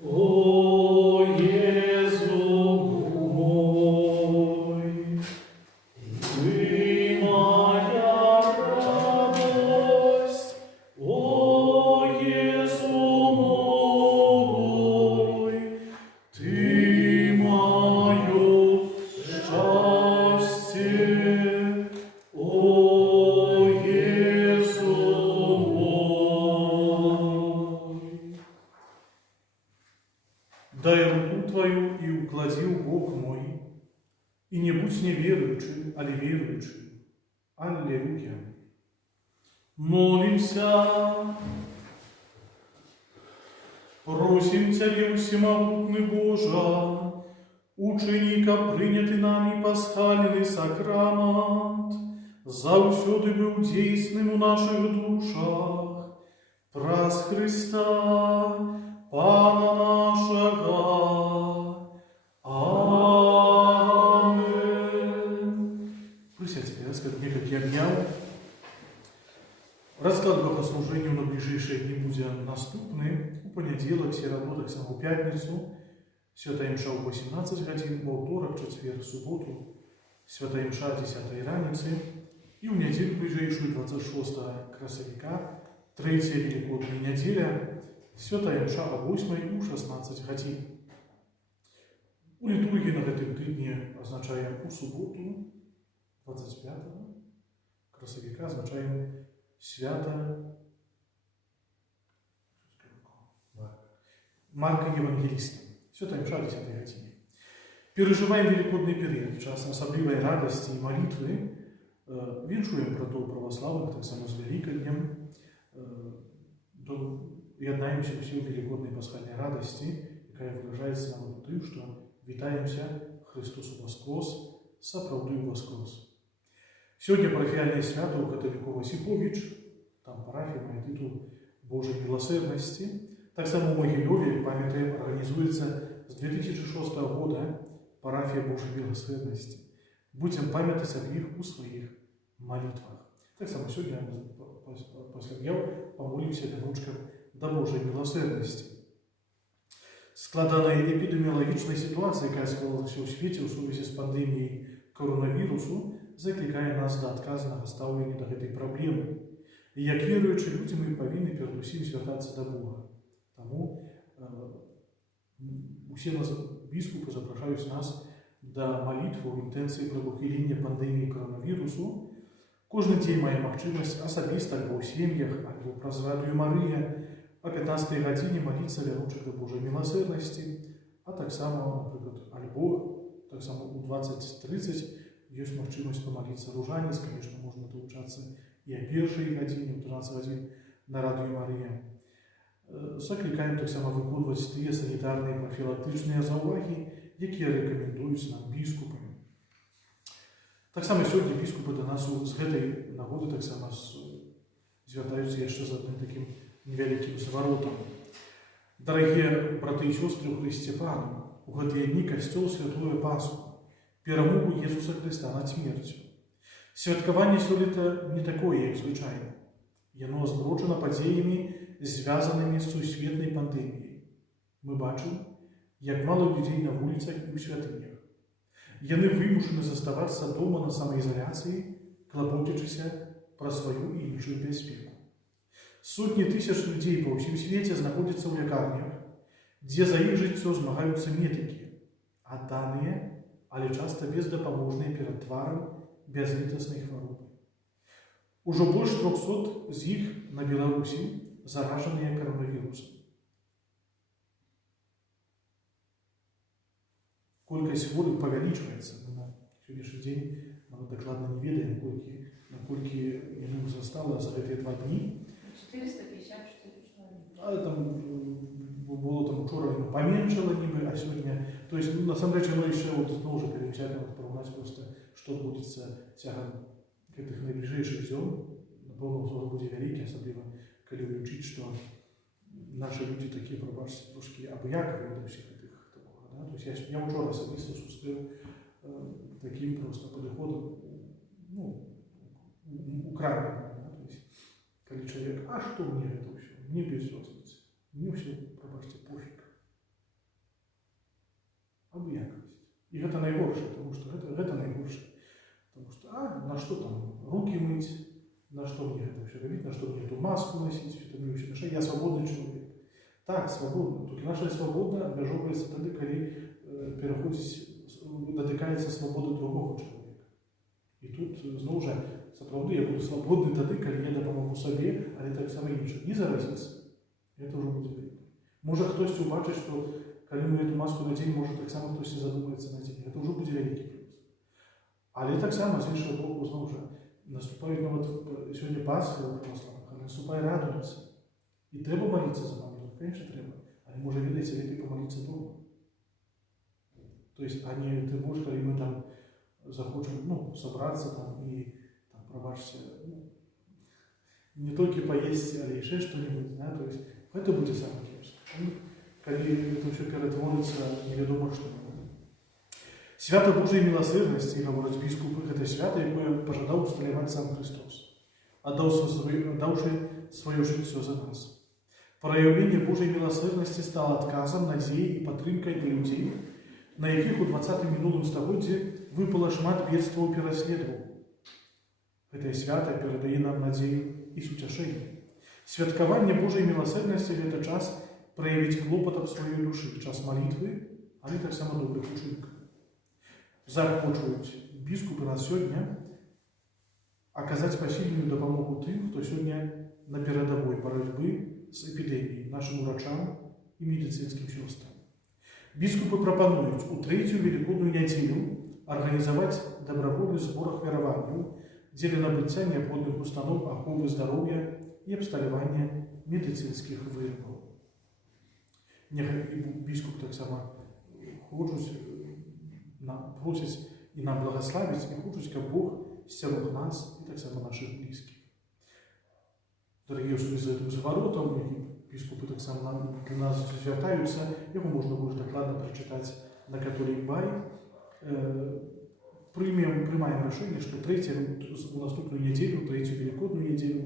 о Иисус мой, Ты моя радость, о Иисус мой, Ты мое счастье, о Иисус мой. Дай руку Твою и уклади у Бог мой, и не будь неверующим, али верующим. Аллилуйя. Молимся. Просим Тебя, всемогутный Боже, ученика принятый нами пасхальный сакрамент, заусюды был действенным у наших душах, праз Христа, Пана нашего. Аминь. Присядьте, расклад некоторых обнял. Расклад богослужения на ближайшие дни будет наступный. У понеділок, середу, так само у пятницу. Святая мша у 18 годин, у вторник, четверг, суботу. Святая мша 10 раницы. И в неделю ближайшую 26 красовика, 3 Великодная неделя. Святая мша о 8 у 16 годин. У литургии на этом тыдне означаем у субботу, 25 красовика, означаем свято Марка Евангелиста. Святая мша 10 године. Переживаем великодный период, час особливой радости и молитвы. Віншуем братов православных, так само с Великоднем. Єднаємося всі у великодной пасхальной радости, яка выражается нам тем, что вітаємося Христос воскрес, сапраўды воскрес. Сегодня парафиальное свято у католиков Осипович, там парафия мает титул Божьей милосердности. Так само в Могилеве, памятаем, организуется с 2006 года парафия Божьей милосердности. Будем памятать об них у своих молитвах. Так само сегодня паслядняў памолімся вяночкам да Божай міласэрнасці. Складаная эпідэміялагічная сітуацыя, якая склалася ў свеце ў сувязі з пандэміяй коронавірусу, заклікае нас да адказнага стаўлення да гэтай праблемы. І як веруючы людзі мы павінны перадусім звяртацца да Бога. Таму усе нас біскупы запрашаюць нас да малітвы ў інтэнцыі прадухілення пандэміі коронавірусу. Кожны дзень мае магчымасць асабіста альбо ў сем'ях, альбо праз радыё Марыя о 15 гадзіне маліцца вяночак да Божай міласэрнасці, а таксама, напрыклад, альбо таксама ў 20:30 ёсць магчымасць памаліцца ружанец, конечно, можна далучацца і о 1 гадзіне, ў 13 гадзін на радыё Марыя. Заклікаем таксама выконваць тыя санітарныя прафілактычныя заўвагі, якія рэкамендуюць нам біскупы. Таксама сёння біскупы да нас з гэтай нагоды таксама звяртаюцца яшчэ з адным такім невялікім зваротам. Дарагія браты і сёстры ў Хрысце Пану, у гэтыя дні касцёл святуе Пасху, перамогу Езуса Хрыста над смерцю. Святкаванне сёлета не такое, як звычайна. Яно азброджана падзеямі, звязанымі з сусветнай пандэміяй. Мы бачым, як мала людзей на вуліцах і ў святынях. Яны вымушаны заставацца дома на самаізаляцыі, клапоцячыся пра сваю і іншую бяспеку. Сотні тысяч людзей па ўсім свеце знаходзяцца ў лякарнях, дзе за іх жыццё змагаюцца медыкі, адданыя, але часта бездапаможныя перад тварам бязлітаснай хваробы. Ужо больш 300 з іх на Беларусі заражаныя коронавірусам. Колькасць хворых павялічваецца. Мы на сённяшні дзень дакладна не ведаем, наколькі яны ўзрастала за гэтыя 2 дні. 454 человека. Але там было там учора паменшала нібы, а сёння... То есть, насамрэч, оно яшчэ зноў жа перевзятна параўнаць проста, што адбудзецца цягам гэтых найбліжэйшых дзён. Напэўна, ўзор будзе вялікі, асабліва калі ўлічыць, што нашы людзі такія, прабачце, трошкі абыякавыя да ўсіх гэтых такога. Да? То есть я учора асабіста сустрэў такім проста падыходам, у краме. Да? То есть, калі чалавек, а што мне гэта ўсё? Мне без розніцы. Мне ўсё, прабачце, пофіг. Абыякавасць. І гэта найгоршае, таму што гэта найгоршае. Таму што, на што там рукі мыць? На что мне это все робить, на что мне эту маску носить, это мне все мешает. Я свободный человек. Так, свободный. Только наша свобода обмежовывается тогда, когда дотыкается свобода другого человека. И тут, знову же, сапраўды, я буду свободный тогда, когда я допомогу себе, але так само іншим. Не заразиться. Это уже будет велико. Может, кто-то убачить, что когда мы эту маску наденем, может, так само кто-то задумается надеть. Это уже будет великий плюс. Але так само, з іншого боку, знову же, наступает, сегодня Пасха у православных, наступает радуется. И треба молиться за молитву, конечно, треба. А может, видите, лепей помолиться дома. То есть, ты можешь, когда мы там захочем, собраться там и там, пробачься, не только поесть, а еще что-нибудь, да, то есть, это будет самое кепское. Когда это все перетворится, неведомо что. Свято Божої милосердності, говорять біскупи, це свято, яке пожадав усталювати сам Христос, отдавши своє життя за нас. Проявлення Божої милосердності стало отказом, надією і підтримкою для людей, на яких у 20 минулому столітті випало шмат бедстваў і переслідувань. Це свято передає нам надію і сутішення. Святкування Божої милосердності – це час проявити клопотом своєї душі, час молитви, але так само добрих учинків. Захочують біскупи на сьогодні оказати посильну допомогу тим, хто сьогодні на передовій боротьби з епідемією, нашим врачам і медицинським сестрам. Біскупи пропонують у 3-ю Великодную неділю організувати добровольний збор хвірувань, для набуття необхідних установ охорони здоров'я і обсталювання медицинських виробів. Нехай біскуп так само хочуть, просять і нам благословить, і хочуть, щоб Бог стягнув нас і так само наших близьких. Дорогі з цим зворотом, які біскупи так само для нас звертаються, його можна буде докладно прочитати на Католік Бай. Приймаємо рішення, що у наступну неділю, 3-ю Великодную неділю,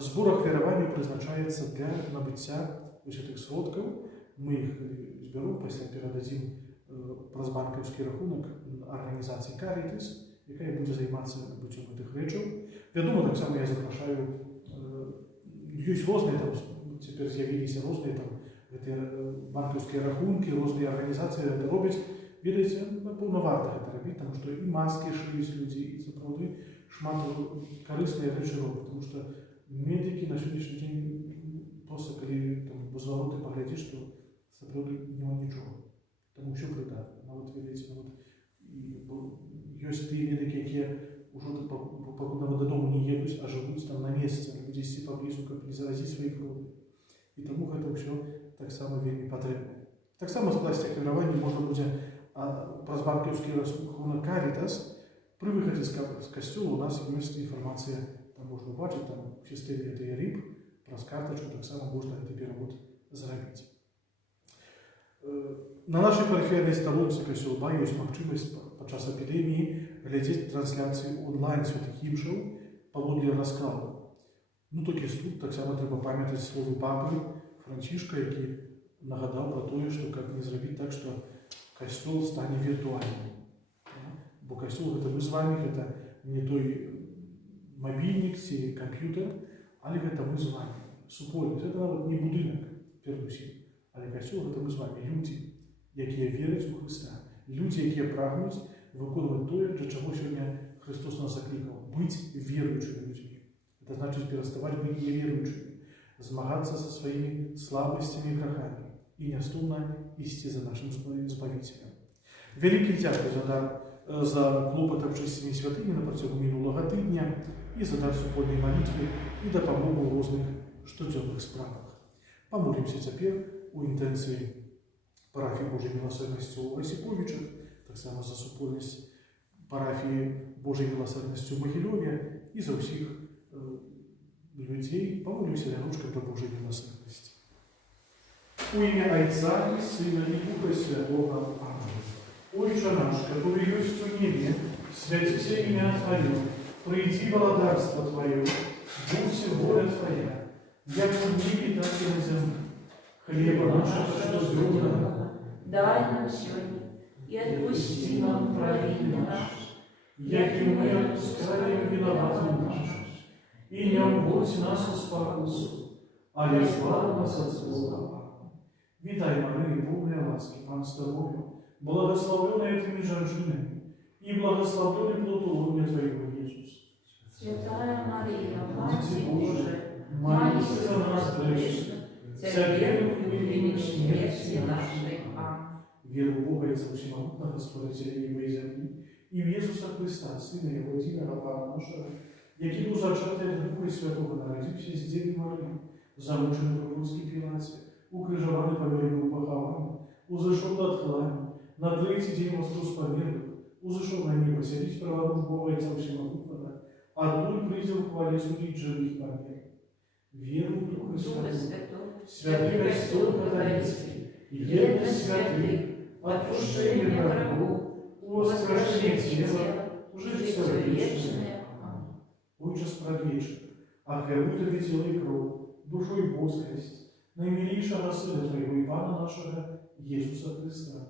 Збор ахвяравання прызначаецца для набыцця гэтых сродкаў. Мы іх збяром, пасля перададзім праз банкаўскі рахунак арганізацыі Карітас, якая будзе займацца набыццём гэтых рэчаў. Вядома, таксама я запрашаю, ёсць розныя, там цяпер з'явіліся розныя там гэтыя банкаўскія рахункі, розныя арганізацыі гэта робяць. Ведаеце, напэўна, варта гэта рабіць, таму што і маскі шыюць людзі, і сапраўды шмат карысныя рэчы робяць, таму што медыкі на сённяшні дзень проста калі там звароты паглядзіш, то сапраўды няма нічога. Таму ўсё прыдатна. Нават ведаеце, нават ёсць тыя медыкі, якія ўжо пакуль дадому не едуць, а жывуць там на месцы, дзесьці паблізу, каб не заразіць сваіх родных. І таму гэта ўсё таксама вельмі патрэбна. Таксама скласці ахвяраванне можна будзе праз банкаўскі рахунак Карітас. Пры выхадзе з касцёла у нас ёсць інфармацыя, там можна бачыць, там у сістэме гэтыя рыб, праз картачку таксама можна гэты перавод зрабіць. На нашай парафіяльнай сталоўцы касцёла ёсць магчымасць падчас эпідэміі глядзець трансляцыі онлайн святых імшаў паводле раскладу. Ну, толькі тут таксама трэба памятаць словы папы Францішка, які нагадаў пра тое, што каб не зрабіць так, што касцёл стане віртуальным. Бо касцёл гэта мы з вамі, гэта не той мабільнік ці камп'ютер, але гэта мы з вамі. Супольнасць, гэта нават не будынак, перадусім, але касцёл гэта мы з вамі, людзі, якія вераць у Хрыста, людзі, якія прагнуць выконваць тое, для чаго сёння Христос нас заклікаў, быць веруючымі людзьмі. Гэта значыць пераставаць быць неверуючымі, змагацца са сваімі слабасцямі і грахамі і нястомна ісці за нашым Збавіцелем. Вялікі дзякуй за клопат аб чысціні святыні на працягу мінулага тыдня і за дар супольнай малітвы і дапамогу ў розных штодзённых справах. Памолімся цяпер у інтэнцыі парафіі Божай міласэрнасці ў Васіковічах, таксама за супольнасць парафіі Божай міласэрнасці ў Магілёве і за ўсіх людзей. Памолімся ручкай пра Божай міласэрнасці. У імя Айца і Сына і Духа Святого. Аминь. Отче наш, который есть в небе, святится имя Твое, приди благодарство Твое, будь воля Твоя, як в небе, так и на земле. Хлеба нашего, что зерна, дай нам сегодня, и отпусти нам провины наши, як и мы отпускаем виноватым нашим. И не вводь нас в спокусу, а избавь нас от зла. Витай, Мария, полная ласки, Пан с Тобою, благословенная Ты между женами, и благословенный плод лона Твоего, Иисус. Святая Мария, Мать Дети Божия, молись за нас грешных, теперь и в времени смерти нашей. Аминь. Веру в Бога и за всемогутного Господа неба и земли, и в Иисуса Христа, Сына Его, единого Пана нашего, який був зачатий від Духа Святого, народився з Діви Марії, замучений в Понтській Пілаті, укрижований по великому похованню, узошел до отхлани, на третий день воскрес померлых, узошел на небо, сидит праворуч Бога Отца Всемогутного, оттуда придя в хвале судить живых и померлых. Веру в Духа Святого, святый Костел католический, едность святых, отпущение грехов, воскрешение тела, житие вечное. Отче справедливый, охраняй Тебе тело и кровь, душу и воскресть, наимилейшего Сына Твоего и Пана нашего, Иисуса Христа.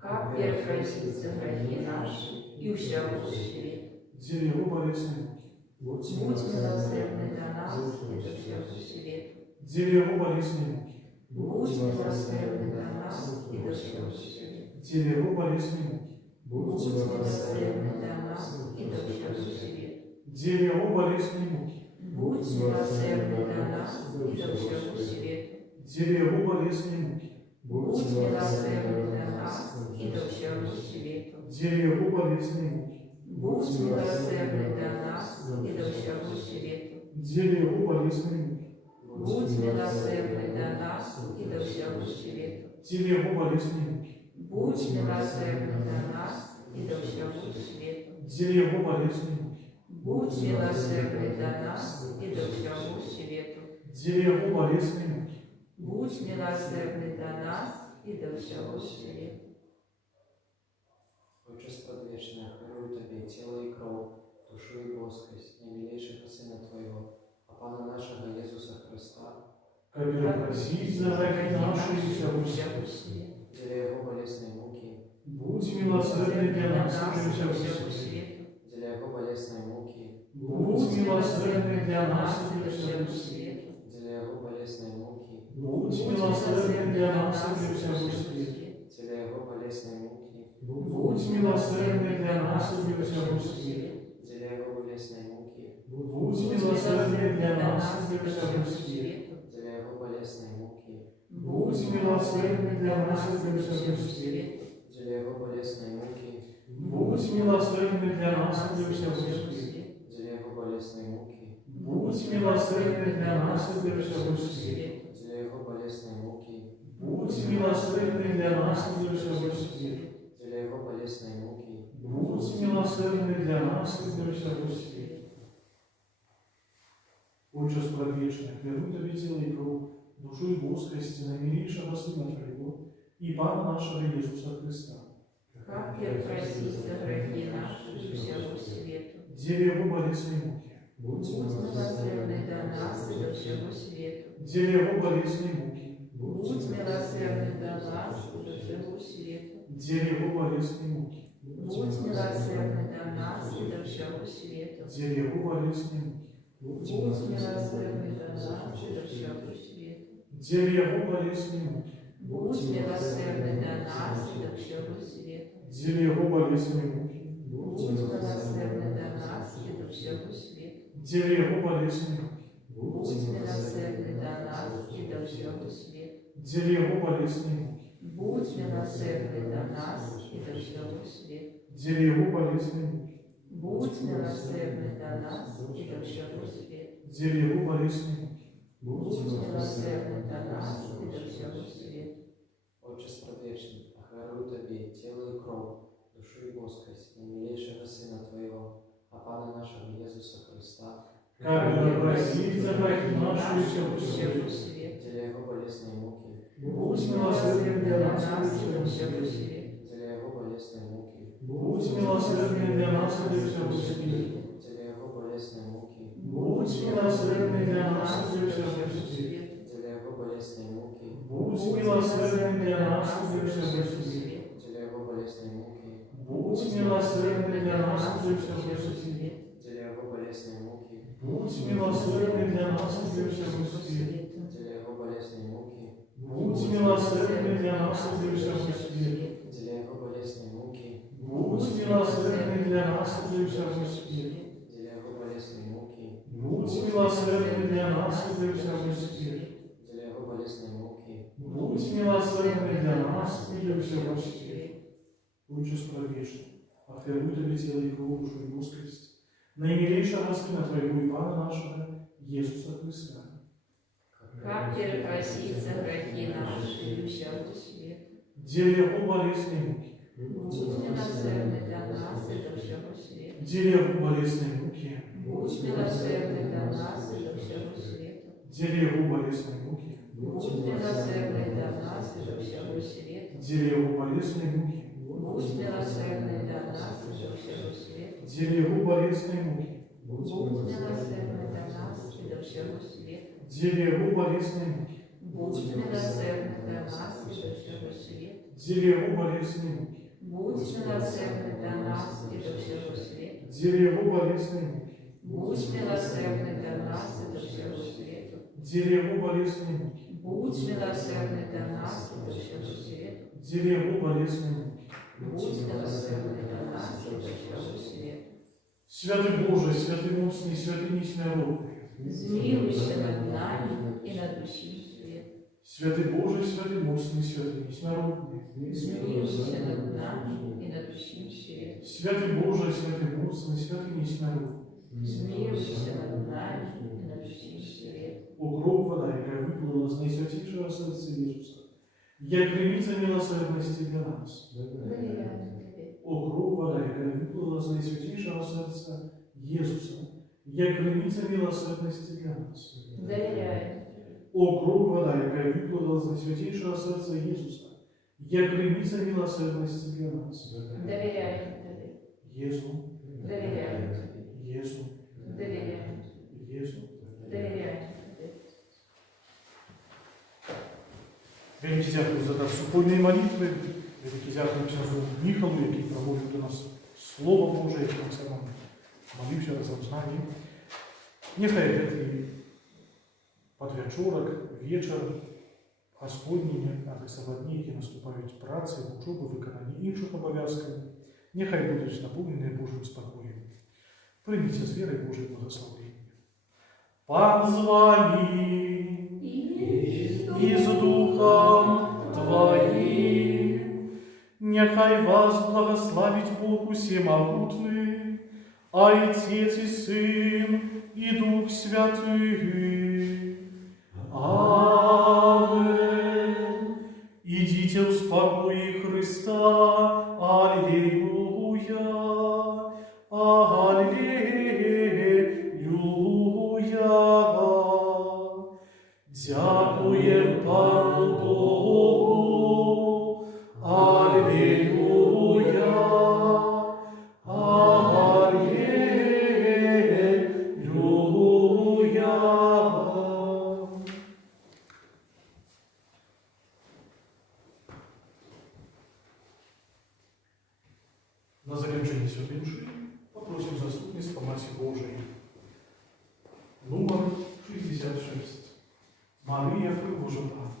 Как перекрестить за грехи наши и всякую свет. Деле Его болезни муки. Будь милосердный для нас и до всякую свету. Деле Его болезни муки. Будь милосердный для нас и до всякую свету. Деле Его болезни муки. Будь милосердный для нас и до всякую свету. Деле Его болезни муки. Будь милосердный для нас и до всякую свету. Деле Его болезни муки. Будь милосердный для нас и до всякую свету. Деле Его болезни муки. Будь милосердный для нас и до всякую свету. Деле Его болезни муки. Будь милосердный для нас и до всякую свету. Деле Его болезни муки. Будь милосердный для нас и до всякую свету. Деле Его болезни муки. Будь милосердный для нас и до всякую свету. Деле Его болезни муки. Будь милосердный для нас и до всякую свету. Отче предвечный, охвалю Тебе тело и кровь, душу и воскресть, наимилейшего Сына Твоего, а Пана нашего Христа, как просить за грехи наши и всякую всякую свет. для Его болезной муки, Будь милосердный для нас и всякую всякую свет. свет. для Его болезной муки, Будь милосердный для нас и всякую свет. свет. для Его болезной муки, Будь милосердный для нас и всякую свет. для Его болезной муки, Будь милосердный для нас и всякую свет. для Его болезной муки, Будь милосердный для нас и всякую свет. для Его болезной муки, Будь милосердный для нас и всякую свет. для Его болезной муки, Будь милосердный для нас и всякую свет. для Его болезной муки, Будь милосердный для нас и всякую свет. для Его болезной муки, Будь милосердный для нас и всякую свет. для Его болезной муки, Будь милосердный для нас и всякую свет. Отче справедливый, кляну Тебе тело и кровь, душу и боскости наимилейшего Сына Твоего и Пана нашего Иисуса Христа. Как я просить за грехи наши и всякую свету. Деле Его болезной муки. Будь милосердный до нас и до всего свету. Деле Его болезной муки. Будь милосердный до нас и до всего свету. Деле Его болезной муки. Будь милосердный до нас и до всего свету. Деле Его болезной муки. Будь милосердный до нас и до всего свету. Деле Его болезной муки. Будь милосердный до нас и до всего свету. Деле Его болезной муки. Будь милосердный до нас и до всего свету. Деле Его болезной муки. Будь милосердный до нас и до всего свету. Деле Его болезной муки. Будь милосердный до нас и до всего свету. Деле Его болезной муки. Будь милосердный до нас и до всего свету. Деле Его болезной муки. Будь милосердный до нас и до всего свету. Отче справедливый, охварую Тебе тело и кровь, душу и боскость наимилейшего Сына Твоего, а Пана нашего Иисуса Христа, Как просить за грехи наши и всякую Всякую свет. свет. для Его болезной муки, Будь милосердный для нас и и до всякую всего свет. свет. для Его болезной муки, Будь милосердный для нас и всякую свет. для Его болезной муки, Будь милосердный для нас и всякую свет. для Его болезной муки, Будь милосердный для нас и всякую свет. для Его болезной муки, Будь милосердный для нас и всякую свет. для Его болезной муки, Будь милосердный для нас и всякую свет. для Его болезной муки, Будь милосердный для нас и всякую свет. для Его болезной муки, Будь милосердный для нас и всякую свет. для Его болезной муки, Будь милосердный для нас и всякую свет. для Его болезной муки, Будь милосердный для нас и всякую свет. Отче справедливый, охварую Тебе тело и кровь, душу и боскость наимилейшего Сына Твоего и Пана нашего Иисуса Христа. Как перепросить за грехи наши и всякую свету. Деле Его болезной муки. Будь милосердный до нас и до всего свету. Деле Его болезной муки. Будь милосердный до нас и до всего свету. Деле Его болезной муки. Будь милосердный до нас и до всего свету. Деле Его болезной муки. Будь милосердный до нас и до всего свету. Деле Его болезной муки. Будь милосердный до нас и до всего свету. Деле Его болезной муки. Будь милосердный до нас и до всего свету. Деле Его болезной муки. Будь милосердный до нас и до всего свету. Деле Его болезной муки. Будь милосердный до нас и до всего свету. Деле Его болезной муки. Будь милосердный до нас и до всего свету. Деле Его болезной муки. Будь милосердный до нас и до всего свету. Святый Боже, святый муцный, святый несмиренный. Змилуйся над нами и над усим свет. Святый Боже, святый муцный, святый несмиренный. Змилуйся над нами и над усим свет. Святый Боже, святый муцный, святый несмиренный. Змилуйся над нами и над усим свет. О кров вода, яка виплила з найсвятішого серця Ісуса, як криниця милосердності для нас. Доверяю Тебе. О кров вода, яка виплила з найсвятішого серця Ісуса, як криниця милосердності для нас. Доверяю Тебе. О кров вода, яка виплила з найсвятішого серця Ісуса, як криниця милосердності для нас. Доверяю Тебе. Єсу, Доверяю Тебе. Єсу, Доверяю. Єсу. Доверяю Тебе. Великий дякую за так супольні молитви, великий дякую князю Михалу, який проводив до нас Слово Боже, який нам самим молився разом з нами. Нехай гэтый подвячорак, вечар Господні, а таксаватні, які наступають праці, вучоби, виконання інших обов'язків, нехай будуть наповнені Божим спокоєм. Прийміть з вірою Божої благословення. Пан з вами і з Духом Твоїм. Нехай вас благословить Бог усемогутний, Отец и Сын и Дух Святый. Амен. Идите в спокое Христа. Аллилуйя. Аллилуйя. Дякуем Пану Богу. Аллилуйя. Аллилуйя. На завершение святой мши попросим заступництва Матерь Божией. Номер 66. Мария Пригожина.